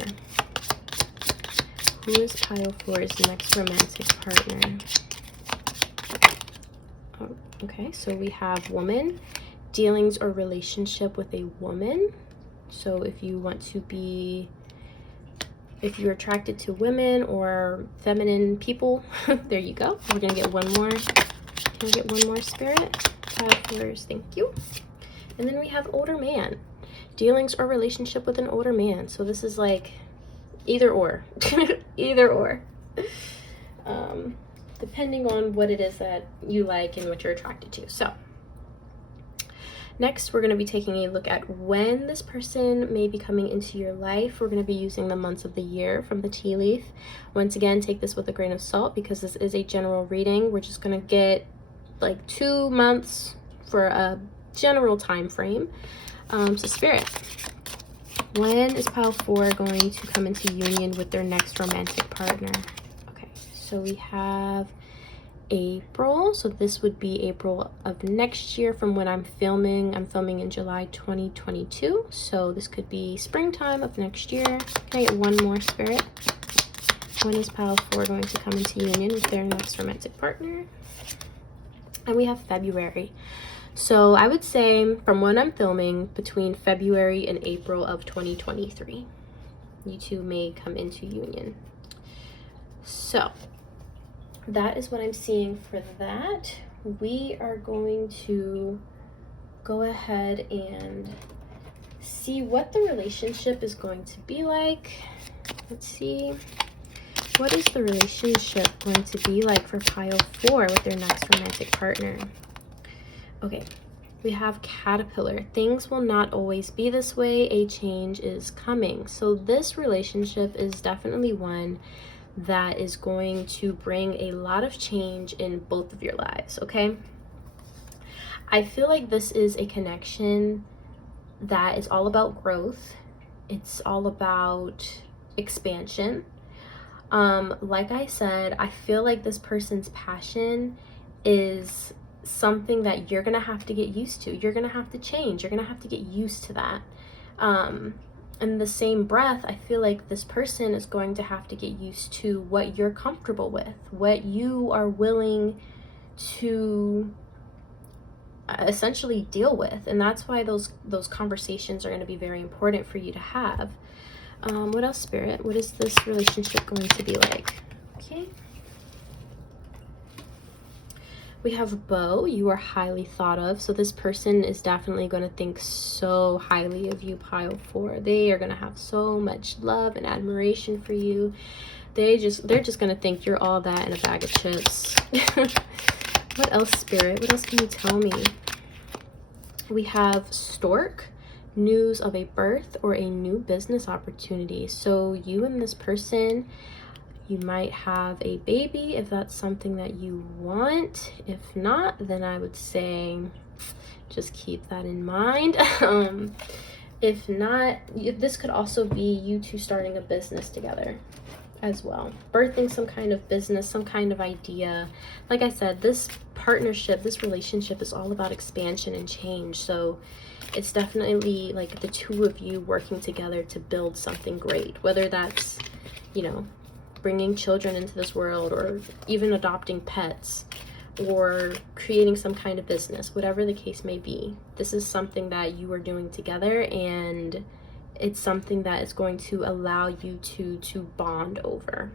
Who is pile 4's next romantic partner? Oh, okay, so we have woman, dealings or relationship with a woman. So if you want to be, if you're attracted to women or feminine people, there you go. We're gonna get one more. Can we get one more, Spirit? Pile 4's, thank you. And then we have older man, dealings or relationship with an older man. So this is like either or, either or, depending on what it is that you like and what you're attracted to. So next, we're going to be taking a look at when this person may be coming into your life. We're going to be using the months of the year from the tea leaf. Once again, take this with a grain of salt because this is a general reading. We're just going to get like 2 months for a general time frame. So Spirit, when is pile 4 going to come into union with their next romantic partner? Okay, so we have April. So this would be April of next year from when I'm filming. I'm filming in July 2022. So this could be springtime of next year. Can I get one more, Spirit? When is pile 4 going to come into union with their next romantic partner? And we have February. So I would say from when I'm filming, between February and April of 2023, you two may come into union. So that is what I'm seeing for that. We are going to go ahead and see what the relationship is going to be like. Let's see. What is the relationship going to be like for pile 4 with their next romantic partner? Okay, we have Caterpillar. Things will not always be this way. A change is coming. So this relationship is definitely one that is going to bring a lot of change in both of your lives, okay? I feel like this is a connection that is all about growth. It's all about expansion. Like I said, I feel like this person's passion is something that you're gonna have to get used to. You're gonna have to change. You're gonna have to get used to that. In the same breath, I feel like this person is going to have to get used to what you're comfortable with, what you are willing to essentially deal with. And that's why those conversations are going to be very important for you to have. What else, Spirit? What is this relationship going to be like? Okay. We have Beau. You are highly thought of. So this person is definitely going to think so highly of you, pile 4. They are going to have so much love and admiration for you. They're just going to think you're all that in a bag of chips. What else, Spirit? What else can you tell me? We have Stork. News of a birth or a new business opportunity. So you and this person, you might have a baby if that's something that you want. If not, then I would say just keep that in mind. If not, this could also be you two starting a business together as well. Birthing some kind of business, some kind of idea. Like I said, this partnership, this relationship is all about expansion and change. So it's definitely like the two of you working together to build something great, whether that's, you know, bringing children into this world, or even adopting pets, or creating some kind of business, whatever the case may be. This is something that you are doing together, and it's something that is going to allow you to bond over.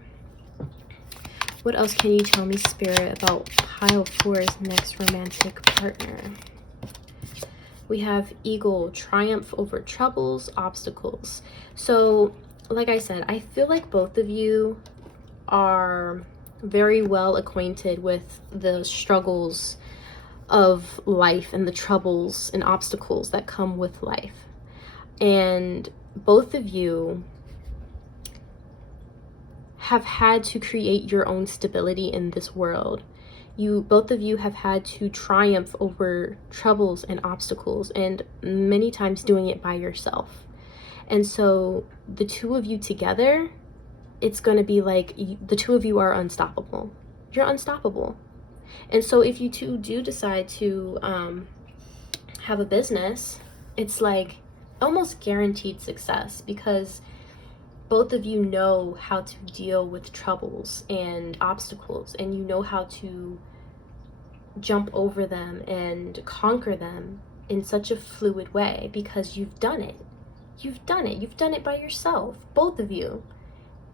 What else can you tell me, Spirit, about pile 4's next romantic partner? We have Eagle, triumph over troubles, obstacles. So, like I said, I feel like both of you are very well acquainted with the struggles of life and the troubles and obstacles that come with life. And both of you have had to create your own stability in this world. Both of you have had to triumph over troubles and obstacles, and many times doing it by yourself. And so the two of you together, it's going to be like the two of you are unstoppable. You're unstoppable. And so if you two do decide to have a business, it's like almost guaranteed success, because both of you know how to deal with troubles and obstacles, and you know how to jump over them and conquer them in such a fluid way, because you've done it. You've done it by yourself, both of you.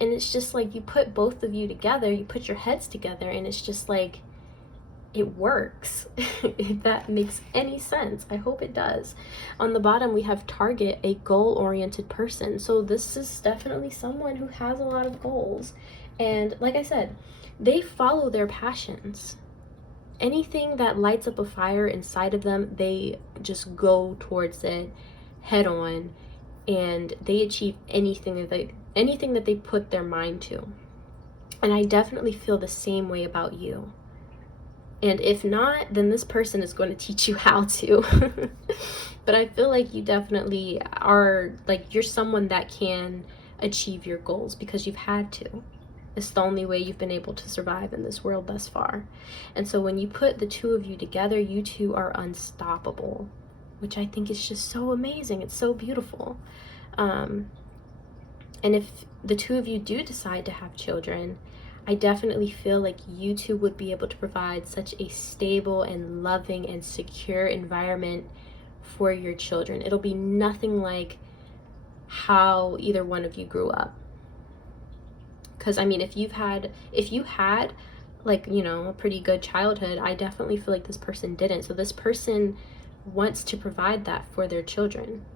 And it's just like, you put both of you together, you put your heads together, and it's just like, it works. If that makes any sense. I hope it does. On the bottom, we have target, a goal-oriented person. So this is definitely someone who has a lot of goals. And like I said, they follow their passions. Anything that lights up a fire inside of them, they just go towards it head on, and they achieve anything that they put their mind to. And I definitely feel the same way about you. And if not, then this person is going to teach you how to. But I feel like you definitely are, like, you're someone that can achieve your goals because you've had to. It's the only way you've been able to survive in this world thus far. And so when you put the two of you together, you two are unstoppable, which I think is just so amazing. It's so beautiful. And if the two of you do decide to have children, I definitely feel like you two would be able to provide such a stable and loving and secure environment for your children. It'll be nothing like how either one of you grew up. Because I mean, if you had like, you know, a pretty good childhood, I definitely feel like this person didn't. So this person wants to provide that for their children,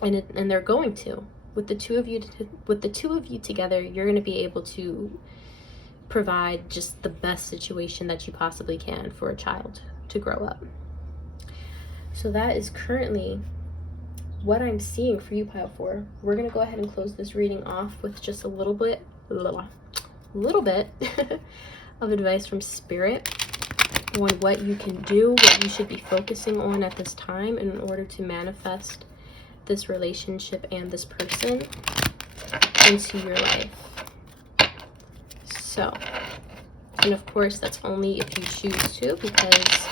and they're going to. With the two of you together, you're going to be able to provide just the best situation that you possibly can for a child to grow up. So that is currently what I'm seeing for you, pile 4. We're going to go ahead and close this reading off with just a little bit of advice from Spirit on what you can do, what you should be focusing on at this time in order to manifest this relationship and this person into your life. So, and of course, that's only if you choose to, because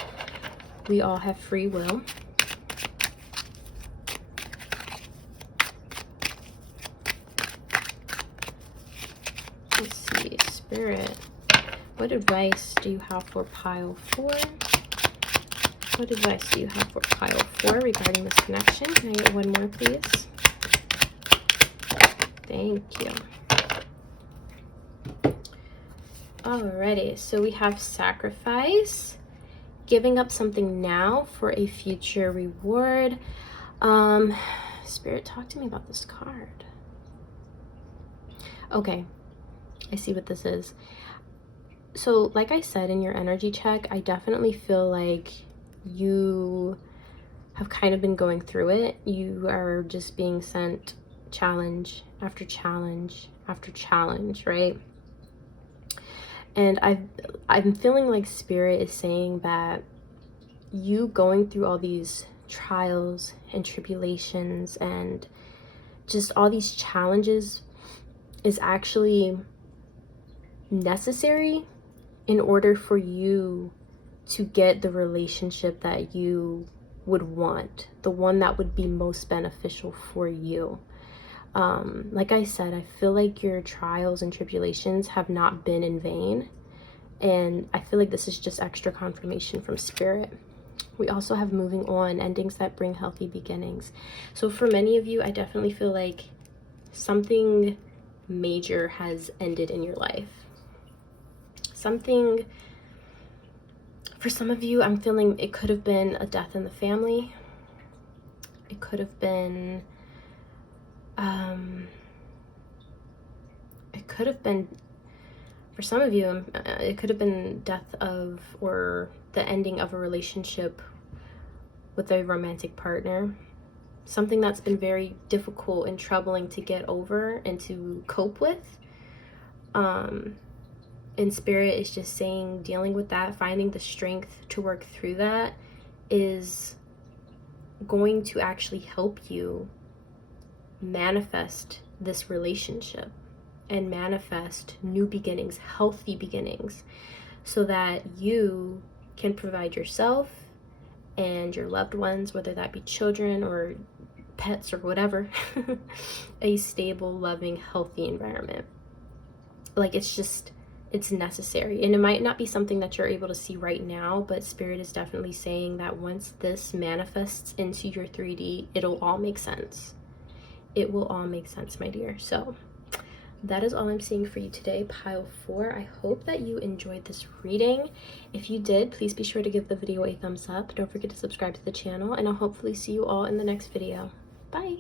we all have free will. Let's see, Spirit, what advice do you have for pile 4? What advice do you have for pile 4 regarding this connection? Can I get one more, please? Thank you. Alrighty, so we have sacrifice, giving up something now for a future reward. Spirit, talk to me about this card. Okay, I see what this is. So like I said in your energy check, I definitely feel like you have kind of been going through it. You are just being sent challenge after challenge after challenge, right? And I'm feeling like Spirit is saying that you going through all these trials and tribulations and just all these challenges is actually necessary in order for you to get the relationship that you would want, the one that would be most beneficial for you. Like I said, I feel like your trials and tribulations have not been in vain, and I feel like this is just extra confirmation from Spirit. We also have moving on, endings that bring healthy beginnings. So for many of you, I definitely feel like something major has ended in your life. Something, for some of you, I'm feeling it could have been a death in the family. It could have been, for some of you, it could have been death of, or the ending of a relationship with a romantic partner. Something that's been very difficult and troubling to get over and to cope with. And Spirit is just saying, dealing with that, finding the strength to work through that is going to actually help you manifest this relationship and manifest new beginnings, healthy beginnings, so that you can provide yourself and your loved ones, whether that be children or pets or whatever, a stable, loving, healthy environment. Like, it's necessary. And it might not be something that you're able to see right now, but Spirit is definitely saying that once this manifests into your 3D, it'll all make sense. It will all make sense, my dear. So that is all I'm seeing for you today, pile 4. I hope that you enjoyed this reading. If you did, please be sure to give the video a thumbs up. Don't forget to subscribe to the channel, and I'll hopefully see you all in the next video. Bye.